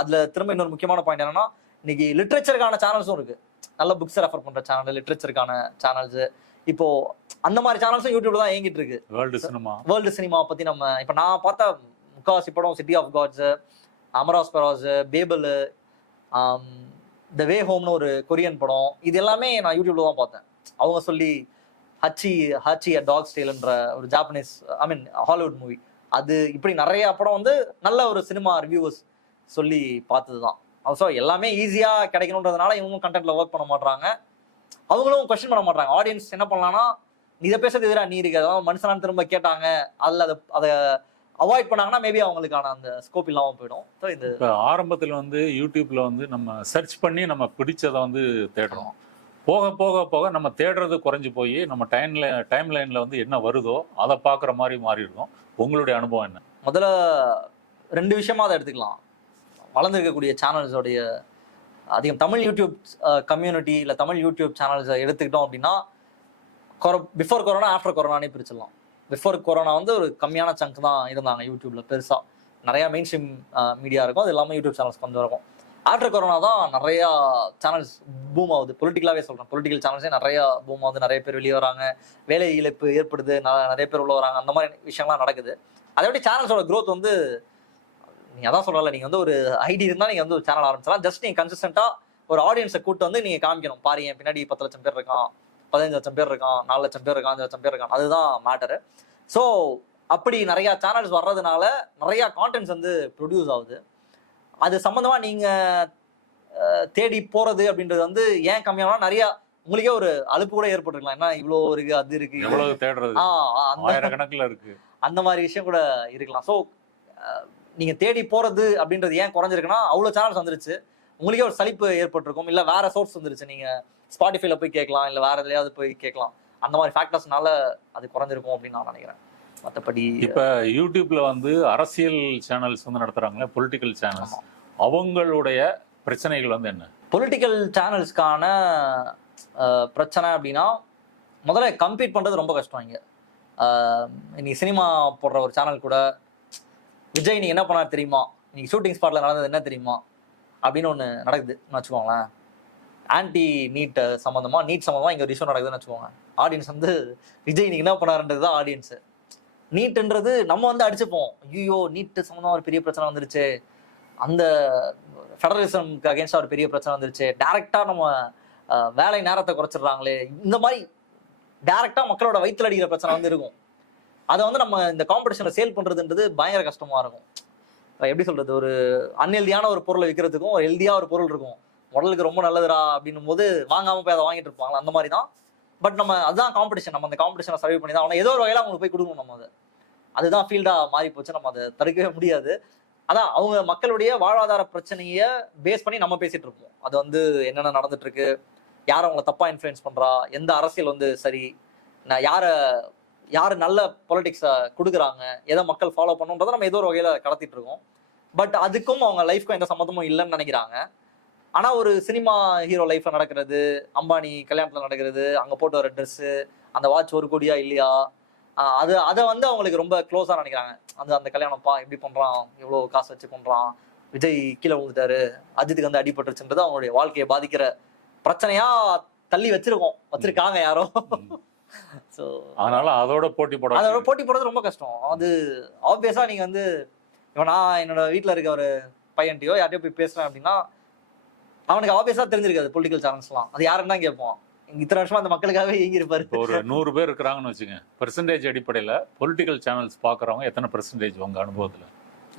அதுல திரும்ப இன்னொரு முக்கியமான பாயிண்ட் என்னன்னா, இன்னைக்கு லிட்ரேச்சருக்கான சேனல்ஸும் இருக்கு. நல்ல புக்ஸ் ரெஃபர் பண்ற சேனல், லிட்ரேச்சருக்கான சேனல்ஸ், இப்போ அந்த மாதிரி சேனல்ஸும் யூடியூப்ல தான் இயங்கிட்டு இருக்கு. வேர்ல்டு சினிமா பத்தி நம்ம இப்ப நான் பார்த்த முக்காவாசி படம், City of Gods, Amores Perros, Babel, the way ஹோம்னு ஒரு கொரியன் படம், இது எல்லாமே நான் யூடியூப்ல தான் பார்த்தேன். அவங்க சொல்லி ஹச்சி அ டாக் ஸ்டைல்ன்ற ஒரு ஜாப்பனீஸ் ஹாலிவுட் மூவி, அது இப்படி நிறைய படம் வந்து நல்ல ஒரு சினிமா ரிவ்யூவர்ஸ் சொல்லி பார்த்தது தான். ஸோ எல்லாமே ஈஸியா கிடைக்கணுன்றதுனால இவங்களும் கண்டென்ட்ல ஒர்க் பண்ண மாட்டாங்க, அவங்களும் கொஸ்டின் பண்ண மாட்டாங்க. ஆடியன்ஸ் என்ன பண்ணலாம்னா, நீ இதை பேசுறது எதிராக நீ இருக்கு, அதாவது மனுஷனான்னு திரும்ப கேட்டாங்க, அதில் அதை அவாய்ட் பண்ணாங்கன்னா மேபி அவங்களுக்கான அந்த ஸ்கோப் இல்லாமல் போயிடும். ஸோ இது ஆரம்பத்தில் வந்து யூடியூப்ல வந்து நம்ம சர்ச் பண்ணி நம்ம பிடிச்சதை வந்து தேடுறோம். போக போக போக நம்ம தேடுறது குறைஞ்சி போய் நம்ம டைம் லைன்ல வந்து என்ன வருதோ அதை பார்க்குற மாதிரி மாறிடுறோம். உங்களுடைய அனுபவம் என்ன? முதல்ல 2 விஷயமா அதை எடுத்துக்கலாம். வளர்ந்துருக்கக்கூடிய சேனல்ஸோடைய அதிகம் தமிழ் யூடியூப் கம்யூனிட்டி இல்லை தமிழ் யூடியூப் சேனல்ஸை எடுத்துக்கிட்டோம் அப்படின்னா, பிஃபோர் கொரோனா ஆஃப்டர் கொரோனானே பிரிச்சிடலாம். பிஃபோர் கொரோனா வந்து ஒரு கம்மியான சங்க் தான் இருந்தாங்க யூடியூப்ல பெருசா. நிறைய மெயின் ஸ்ட்ரீம் மீடியா இருக்கும், அது எல்லாமே யூடியூப் சேனல்ஸ் கொஞ்சம் இருக்கும். ஆஃப்டர் கொரோனா தான் நிறைய சேனல்ஸ் பூம் ஆகுது. பொலிட்டிக்கலாவே சொல்றேன், பொலிட்டிக்கல் சேனல்ஸே நிறைய பூம் ஆகுது, நிறைய பேர் வெளியே வராங்க, வேலை இழப்பு ஏற்படுது, நிறைய பேர் உள்ள வராங்க, அந்த மாதிரி விஷயம்லாம் நடக்குது. அதை விட சேனல்ஸோட growth வந்து நீங்க அதான் சொல்றல, நீங்க வந்து ஒரு ஐடி இருந்தா நீங்க வந்து ஒரு சேனல் ஆரம்பிச்சலாம். ஜஸ்ட் நீங்க கன்சிஸ்டன்டா ஒரு ஆடியன்ஸை கூட்டு வந்து நீங்க காமிக்கணும், பாருங்க பின்னாடி 10 லட்சம் பேர் இருக்கான், 15 லட்சம் பேர் இருக்கான், 4 லட்சம் பேர் இருக்கான், 5 லட்சம் பேர் இருக்கான், அதுதான் மேட்டரு. ஸோ அப்படி நிறைய சேனல்ஸ் வர்றதுனால நிறைய கான்டென்ட்ஸ் வந்து ப்ரொடியூஸ் ஆகுது. அது சம்பந்தமா நீங்க தேடி போறது அப்படின்றது வந்து ஏன் கம்மியானா, நிறைய உங்களுக்கே ஒரு அலுப்பு கூட ஏற்பட்டிருக்கலாம். என்ன இவ்வளோ இருக்கு, அது இருக்கு, எவ்வளவு தேடுறது, ஆயிரக்கணக்கில் இருக்கு, அந்த மாதிரி விஷயம் கூட இருக்கலாம். ஸோ நீங்க தேடி போறது அப்படின்றது ஏன் குறைஞ்சிருக்குன்னா, அவ்வளோ சேனல்ஸ் வந்துருச்சு, உங்களுக்கே ஒரு சலிப்பு ஏற்பட்டிருக்கும், இல்ல வேற சோர்ஸ் வந்துருச்சு, நீங்க ஸ்பாட்டிஃபைல போய் கேட்கலாம், இல்ல வேற எதுலையாவது போய் கேட்கலாம், அந்த மாதிரி ஃபேக்டர்ஸ்னால அது குறைஞ்சிருக்கும் அப்படின்னு நான் நினைக்கிறேன். மற்றபடி இப்ப யூடியூப்ல வந்து அரசியல் சேனல்ஸ் வந்து நடத்துறாங்களே, பொலிட்டிக்கல் சேனல்ஸ், அவங்களுடைய பிரச்சனைகள் வந்து என்ன? பொலிட்டிக்கல் சேனல்ஸ்க்கான பிரச்சனை அப்படின்னா, முதல்ல கம்பீட் பண்றது ரொம்ப கஷ்டம். இங்க இன்னைக்கு சினிமா போடுற ஒரு சேனல் கூட, விஜய் நீங்க என்ன பண்ணாரு தெரியுமா, நீங்க ஷூட்டிங் ஸ்பாட்ல நடந்தது என்ன தெரியுமா அப்படின்னு ஒன்று நடக்குதுன்னு வச்சுக்கோங்களேன். ஆன்டி நீட் சம்மந்தமா, நீட் சம்மந்தமா இங்கே ஒரு இஷ்யூ நடக்குதுன்னு வச்சுக்கோங்க. ஆடியன்ஸ் வந்து விஜய் நீங்க என்ன பண்ணாருன்றது தான் ஆடியன்ஸு. நீட்ன்றது நம்ம வந்து அடிச்சுப்போம், ஐயோ நீட் சம்மந்தமா ஒரு பெரிய பிரச்சனை வந்துருச்சு, அந்த ஃபெடரலிசம்க்கு அகேன்ஸ்டா ஒரு பெரிய பிரச்சனை வந்துருச்சு, டைரக்டா நம்ம வேலை நேரத்தை குறைச்சிடுறாங்களே, இந்த மாதிரி டைரக்டா மக்களோட வயிற்றுல அடிக்கிற பிரச்சனை வந்து இருக்கும். அதை வந்து நம்ம இந்த காம்படிஷன்ல சேல் பண்றதுன்றது பயங்கர கஷ்டமா இருக்கும். எப்படி சொல்றது, ஒரு அன்ஹெல்தியான ஒரு பொருளை விற்கிறதுக்கும் ஒரு ஹெல்தியா ஒரு பொருள் இருக்கும், உடலுக்கு ரொம்ப நல்லதுடா அப்படின்னும் போது வாங்காம போய் அதை வாங்கிட்டு இருப்பாங்களா, அந்த மாதிரி தான். பட் நம்ம அதுதான் காம்படிஷன், நம்ம அந்த காம்படிஷனை சர்வை பண்ணி தான் அவனை ஏதோ ஒரு வகையில அவங்களுக்கு போய் கொடுக்கணும். நம்ம அதுதான் ஃபீல்டா மாறி போச்சு, நம்ம அதை தடுக்கவே முடியாது. அதான் அவங்க மக்களுடைய வாழ்வாதார பிரச்சனைய பேஸ் பண்ணி நம்ம பேசிட்டு இருப்போம். அது வந்து என்னென்ன நடந்துட்டு இருக்கு, யார் அவங்கள தப்பா இன்ஃப்ளூயன்ஸ் பண்றா, எந்த அரசியல் வந்து சரி, யாரு நல்ல பொலிட்டிக்ஸை கொடுக்குறாங்க, எதை மக்கள் ஃபாலோ பண்ணுன்றதை நம்ம ஏதோ ஒரு வகையில கடத்திட்டு இருக்கோம். பட் அதுக்கும் அவங்க லைஃப்க்கும் எந்த சம்மந்தமும் இல்லைன்னு நினைக்கிறாங்க. ஆனா ஒரு சினிமா ஹீரோ லைஃப்ல நடக்கிறது, அம்பானி கல்யாணத்துல நடக்கிறது, அங்க போட்டு வர ட்ரெஸ்ஸு, அந்த வாட்ச் 1 கோடியா இல்லையா, அதை வந்து அவங்களுக்கு ரொம்ப க்ளோஸா நினைக்கிறாங்க. அந்த கல்யாணம்ப்பா எப்படி பண்றான், எவ்வளவு காசு வச்சு பண்றான், விஜய் கீழே விழுந்துட்டாரு, அஜித்துக்கு வந்து அடிபட்டுருச்சுன்றது அவங்களுடைய வாழ்க்கையை பாதிக்கிற பிரச்சனையா தள்ளி வச்சிருக்காங்க யாரோ. ஸோ அதனால அதோட போட்டி போடுறது ரொம்ப கஷ்டம். அது ஆப்வியஸா நீங்க வந்து நான் என்னோட வீட்டில் இருக்க ஒரு பையன்ட்டையோ யார்ட்டையோ போய் பேசுறேன் அப்படின்னா, அவனுக்கு ஆப்வியஸா தெரிஞ்சிருக்காது பொலிட்டிக்கல் சேனல்ஸ்லாம், அது யாருன்னு தான் கேட்போம். இத்தனை வருஷமா அந்த மக்களுக்காகவே இயங்கி இருப்பாரு. ஒரு 100 பேர் இருக்கிறாங்கன்னு வச்சுங்க, பெர்சன்டேஜ் அடிப்படையில் பொலிட்டிக்கல் சேனல்ஸ் பார்க்குறவங்க எத்தனை பெர்சன்டேஜ் உங்க அனுபவத்தில்?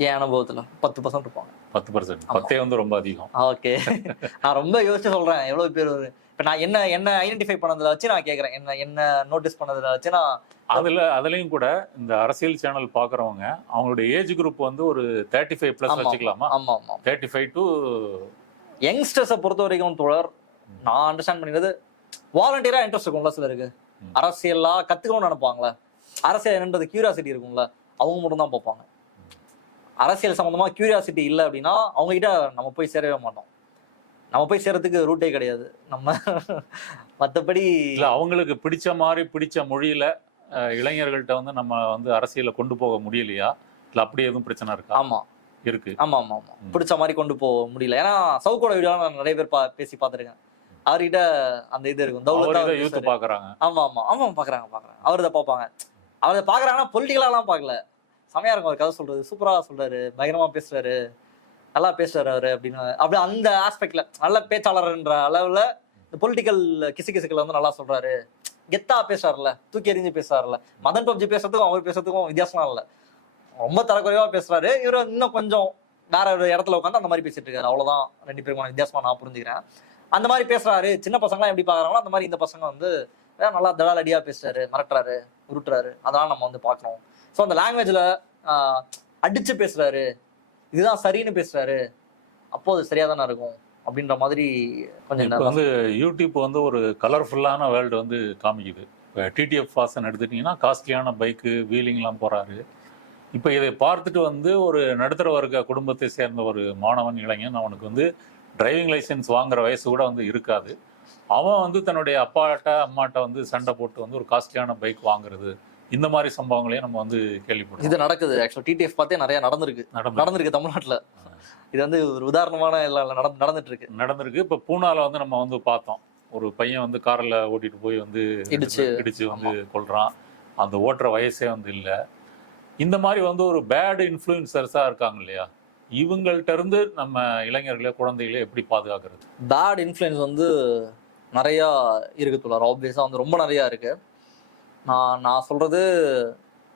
என் அனுபவத்தில் 10% இருப்பாங்க. 10%? 10 வந்து ரொம்ப அதிகம். ஓகே, நான் ரொம்ப யோசிச்சு சொல்றேன் எவ்வளவு பேர். இப்போ நான் என்ன ஐடென்டிஃபை பண்ணதுல வச்சு நான் கேட்குறேன், என்ன நோட்டீஸ் பண்ணதுல வச்சு நான் அதுலயும் கூட இந்த அரசியல் சேனல் பாக்குறவங்க அவங்களுடைய ஏஜ் குரூப் வந்து ஒரு 35+ வச்சுக்கலாமா? ஆமா ஆமா, 35 டு யங்ஸ்டர்ஸை பொறுத்த வரைக்கும் தோழர், நான் அண்டர்ஸ்டாண்ட் பண்ணிக்கிறது வாலண்டியரா இன்ட்ரெஸ்ட் இருக்கும்ல சிலருக்கு, அரசியலா கத்துக்கணும்னு நினைப்பாங்களே, அரசியல் என்னன்றது கியூரியாசிட்டி இருக்கும்ல, அவங்க மட்டும் தான் பார்ப்பாங்க. அரசியல் சம்பந்தமா கியூரியாசிட்டி இல்லை அப்படின்னா அவங்க கிட்ட நம்ம போய் சேரவே மாட்டோம். நம்ம போய் சேர்றதுக்கு ரூட்டே கிடையாது நம்ம. மற்றபடி இல்ல, அவங்களுக்கு பிடிச்ச மாதிரி பிடிச்ச மொழியில இளைஞர்கள்ட்ட வந்து நம்ம வந்து அரசியலை கொண்டு போக முடியலையா, இல்ல அப்படி எதுவும் பிரச்சனை இருக்கா? ஆமா இருக்கு. ஆமா ஆமா ஆமா, பிடிச்ச மாதிரி கொண்டு போக முடியல. ஏன்னா சவுக்கோட வீடியோ நான் நிறைய பேர் பேசி பார்த்துருக்கேன். அவர்கிட்ட அந்த இது இருக்கும், யூத் பாக்குறாங்க. ஆமா ஆமா ஆமா, பாக்குறாங்க. அவர் இதை பார்ப்பாங்க, அவர் பாக்குறாங்கன்னா பொலிட்டிக்கலாலாம் பார்க்கல, செமையா இருக்கும் அவர் கதை சொல்றது, சூப்பரா சொல்றாரு, பயங்கரமா பேசுறாரு, நல்லா பேசுறாரு அவரு அப்படின்னு. அப்படி அந்த ஆஸ்பெக்ட்ல நல்ல பேச்சாளர்ன்ற அளவுல இந்த பொலிட்டிக்கல் கிசுக்களை வந்து நல்லா சொல்றாரு, கெத்தா பேசுறாருல, தூக்கி எறிஞ்சு பேசுறாருல. மதன் பப்ஜி பேசுறதுக்கும் அவர் பேசுறதுக்கும் வித்தியாசம் இல்லை, ரொம்ப தரக்குறைவா பேசுறாரு. இவர் இன்னும் கொஞ்சம் வேற ஒரு இடத்துல உட்காந்து அந்த மாதிரி பேசிட்டு இருக்காரு, அவ்வளவுதான். 2 பேருமான வித்தியாசமா நான் புரிஞ்சுக்கிறேன். அந்த மாதிரி பேசுறாரு. சின்ன பசங்களாம் எப்படி பாக்குறாங்களோ அந்த மாதிரி இந்த பசங்க வந்து நல்லா தடாலடியா பேசுறாரு, மிரட்டுறாரு, உருட்டுறாரு, அதெல்லாம் நம்ம வந்து பார்க்கணும். ஸோ அந்த லாங்குவேஜ்ல அடிச்சு பேசுறாரு, இதுதான் சரின்னு பேசுறாரு, அப்போ அது சரியா தானே இருக்கும் அப்படின்ற மாதிரி கொஞ்சம் வந்து யூடியூப் வந்து ஒரு கலர்ஃபுல்லான வேர்ல்டு வந்து காமிக்குது. இப்போ டிடிஎஃப் வாசன் எடுத்துட்டீங்கன்னா காஸ்ட்லியான பைக்கு வீலிங்லாம் போறாரு. இப்போ இதை பார்த்துட்டு வந்து ஒரு நடுத்தர வர்க்க குடும்பத்தை சேர்ந்த ஒரு மாணவன் இளைஞன், அவனுக்கு வந்து டிரைவிங் லைசன்ஸ் வாங்குற வயசு கூட வந்து இருக்காது, அவன் வந்து தன்னுடைய அப்பாட்ட அம்மாட்ட வந்து சண்டை போட்டு வந்து ஒரு காஸ்ட்லியான பைக் வாங்குறது, இந்த மாதிரி சம்பவங்களையும் நம்ம வந்து கேள்விப்படுறோம். இது நடக்குது. ஆக்சுவலா டிடிஎஃப் பார்த்தே நிறைய நடந்திருக்கு தமிழ்நாட்டுல. இது வந்து ஒரு உதாரணமான நடந்துட்டு இருக்கு. இப்ப பூனால வந்து நம்ம வந்து பார்த்தோம், ஒரு பையன் வந்து கார்ல ஓட்டிட்டு போய் வந்து இடிச்சு வந்து கொள்றான். அந்த ஓட்டுற வயசே வந்து இல்லை. இந்த மாதிரி வந்து ஒரு பேட் இன்ஃப்ளூயன்சர்ஸா இருக்காங்க இல்லையா, இவங்கள்ட்ட இருந்து நம்ம இளைஞர்களே குழந்தைகளே எப்படி பாதுகாக்கிறது? பேட் இன்ஃப்ளூயன்ஸ் வந்து நிறைய இருக்கு தோழர். ஆப்வியஸா வந்து ரொம்ப நிறைய இருக்கு. நான் சொல்றது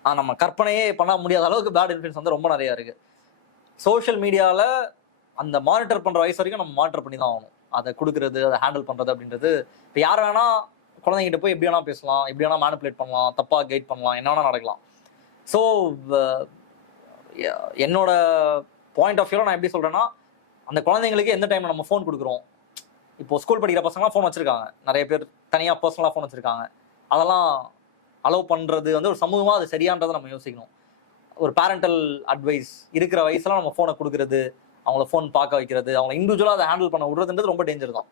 நம்ம கற்பனையே பண்ண முடியாத அளவுக்கு பேட் இன்ஃப்ளூயன்ஸ் வந்து ரொம்ப நிறைய இருக்கு. சோஷியல் மீடியாவில் அந்த மானிட்டர் பண்ணுற வயசு வரைக்கும் நம்ம மானிட்டர் பண்ணி தான் ஆகணும். அதை கொடுக்குறது, அதை ஹேண்டில் பண்ணுறது அப்படின்றது இப்போ யார் வேணா குழந்தைங்கிட்ட போய் எப்படி வேணா பேசலாம், எப்படி வேணா மேனிப்புலேட் பண்ணலாம், தப்பாக கைட் பண்ணலாம், என்ன வேணா நடக்கலாம். ஸோ என்னோட பாயிண்ட் ஆஃப் வியூவில் நான் எப்படி சொல்கிறேன்னா, அந்த குழந்தைங்களுக்கு எந்த டைமில் நம்ம ஃபோன் கொடுக்குறோம். இப்போ ஸ்கூல் படிக்கிற பசங்களாம் ஃபோன் வச்சுருக்காங்க, நிறைய பேர் தனியாக பர்சனலாக ஃபோன் வச்சுருக்காங்க. அதெல்லாம் அலோவ் பண்ணுறது வந்து ஒரு சமூகமாக அது சரியான்றதை நம்ம யோசிக்கணும். ஒரு பேரண்டல் அட்வைஸ் இருக்கிற வயசுல நம்ம ஃபோனை கொடுக்குறது, அவங்கள ஃபோன் பார்க்க வைக்கிறது, அவங்க இண்டிவிஜுவலாக அதை ஹேண்டில் பண்ண விடுறதுன்றது ரொம்ப டேஞ்சர் தான்.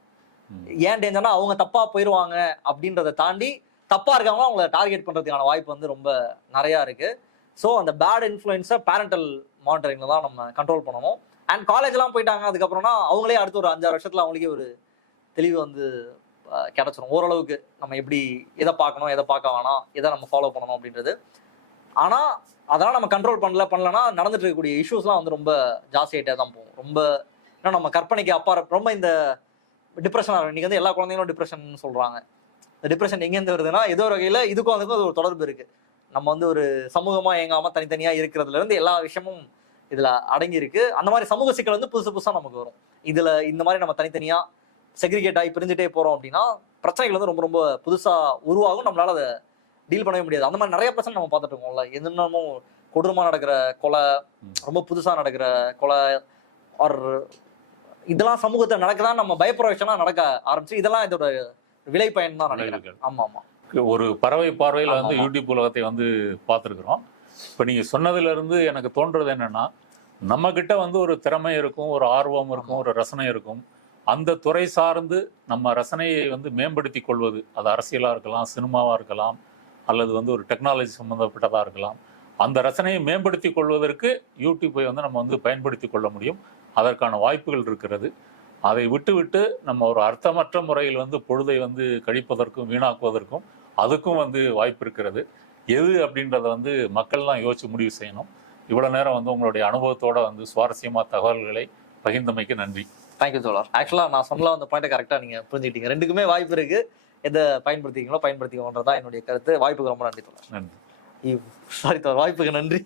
ஏன் டேஞ்சர்னா, அவங்க தப்பாக போயிடுவாங்க அப்படின்றத தாண்டி தப்பாக இருக்காங்களோ அவங்கள டார்கெட் பண்ணுறதுக்கான வாய்ப்பு வந்து ரொம்ப நிறையா இருக்குது. ஸோ அந்த பேட் இன்ஃப்ளூயன்ஸை பேரண்டல் மானிட்டரிங்கில் தான் நம்ம கண்ட்ரோல் பண்ணணும். அண்ட் காலேஜ்லாம் போயிட்டாங்க அதுக்கப்புறம்னா அவங்களே அடுத்த ஒரு 5-6 வருஷத்தில் அவங்களுக்கே ஒரு தெளிவு வந்து கிடச்சிரும். ஓரளவுக்கு நம்ம எப்படி எதை பார்க்கணும், எதை பார்க்க வேணாம், எதை நம்ம ஃபாலோ பண்ணணும் அப்படின்றது. ஆனால் அதெல்லாம் நம்ம கண்ட்ரோல் பண்ணலன்னா நடந்துட்டு இருக்கக்கூடிய இஷ்யூஸ்லாம் வந்து ரொம்ப ஜாஸ்தியாகிட்டே தான் போகும். ரொம்ப இன்னும் நம்ம கற்பனைக்கு அப்பாற ரொம்ப இந்த டிப்ரெஷன் ஆகும். இன்னைக்கு வந்து எல்லா குழந்தைங்களும் டிப்ரெஷன் சொல்கிறாங்க. இந்த டிப்ரெஷன் எங்கேருந்து வருதுன்னா, ஏதோ ஒரு வகையில் இதுக்கும் அதுக்கும் ஒரு தொடர்பு இருக்குது. நம்ம வந்து ஒரு சமூகமாக இயங்காமல் தனித்தனியாக இருக்கிறதுலேருந்து எல்லா விஷயமும் இதில் அடங்கி இருக்கு. அந்த மாதிரி சமூக சிக்கல் வந்து புதுசாக நமக்கு வரும். இதில் இந்த மாதிரி நம்ம தனித்தனியாக செக்ரிகேட் ஆகி பிரிஞ்சுட்டே போகிறோம் அப்படின்னா பிரச்சனைகள் வந்து ரொம்ப ரொம்ப புதுசாக உருவாகும். நம்மளால அதை டீல் பண்ணவே முடியாது. அந்த மாதிரி நிறைய பிரச்சனை நம்ம பார்த்துட்டு இருக்கோம்ல. என்னென்னமோ கொடூரமாக நடக்கிற கொலை, ரொம்ப புதுசாக நடக்கிற கொலை, ஆர் இதெல்லாம் சமூகத்தில் நடக்குதான் நம்ம பயப்படுற விஷயம்லாம் நடக்க ஆரம்பிச்சு. இதெல்லாம் இதோட விலை பயன் தான் நினைக்கிறேன். ஆமா ஆமா. ஒரு பறவை பார்வையில் வந்து யூடியூப் உலகத்தை வந்து பார்த்துருக்குறோம். இப்போ நீங்கள் சொன்னதுலேருந்து எனக்கு தோன்றது என்னென்னா, நம்மக்கிட்ட வந்து ஒரு திறமை இருக்கும், ஒரு ஆர்வம் இருக்கும், ஒரு ரசனை இருக்கும். அந்த துறை சார்ந்து நம்ம ரசனையை வந்து மேம்படுத்தி கொள்வது, அது அரசியலாக இருக்கலாம், சினிமாவாக இருக்கலாம், அல்லது வந்து ஒரு டெக்னாலஜி சம்மந்தப்பட்டதாக இருக்கலாம். அந்த ரசனையை மேம்படுத்தி கொள்வதற்கு யூடியூப்பை வந்து நம்ம வந்து பயன்படுத்தி கொள்ள முடியும். அதற்கான வாய்ப்புகள் இருக்கிறது. அதை விட்டு நம்ம ஒரு அர்த்தமற்ற முறையில் வந்து பொழுதை வந்து கழிப்பதற்கும் வீணாக்குவதற்கும் அதுக்கும் வந்து வாய்ப்பு இருக்கிறது. எது அப்படின்றத வந்து மக்கள் தான் யோசிச்சு முடிவு செய்யணும். இவ்வளோ நேரம் வந்து உங்களுடைய அனுபவத்தோட வந்து சுவாரஸ்யமாக தகவல்களை பகிர்ந்தமைக்கு நன்றி. தேங்க்யூ தோழர். ஆக்சுவலாக நான் சொன்ன அந்த பாயிண்ட்டை கரெக்டாக நீங்கள் புரிஞ்சுக்கிட்டீங்க. ரெண்டுக்குமே வாய்ப்பு இருக்குது. எதை பயன்படுத்திக்கோன்றதான் என்னுடைய கருத்து. வாய்ப்புக்கு ரொம்ப நன்றி தோழர். நன்றி. சாரி தோழர், வாய்ப்புக்கு நன்றி.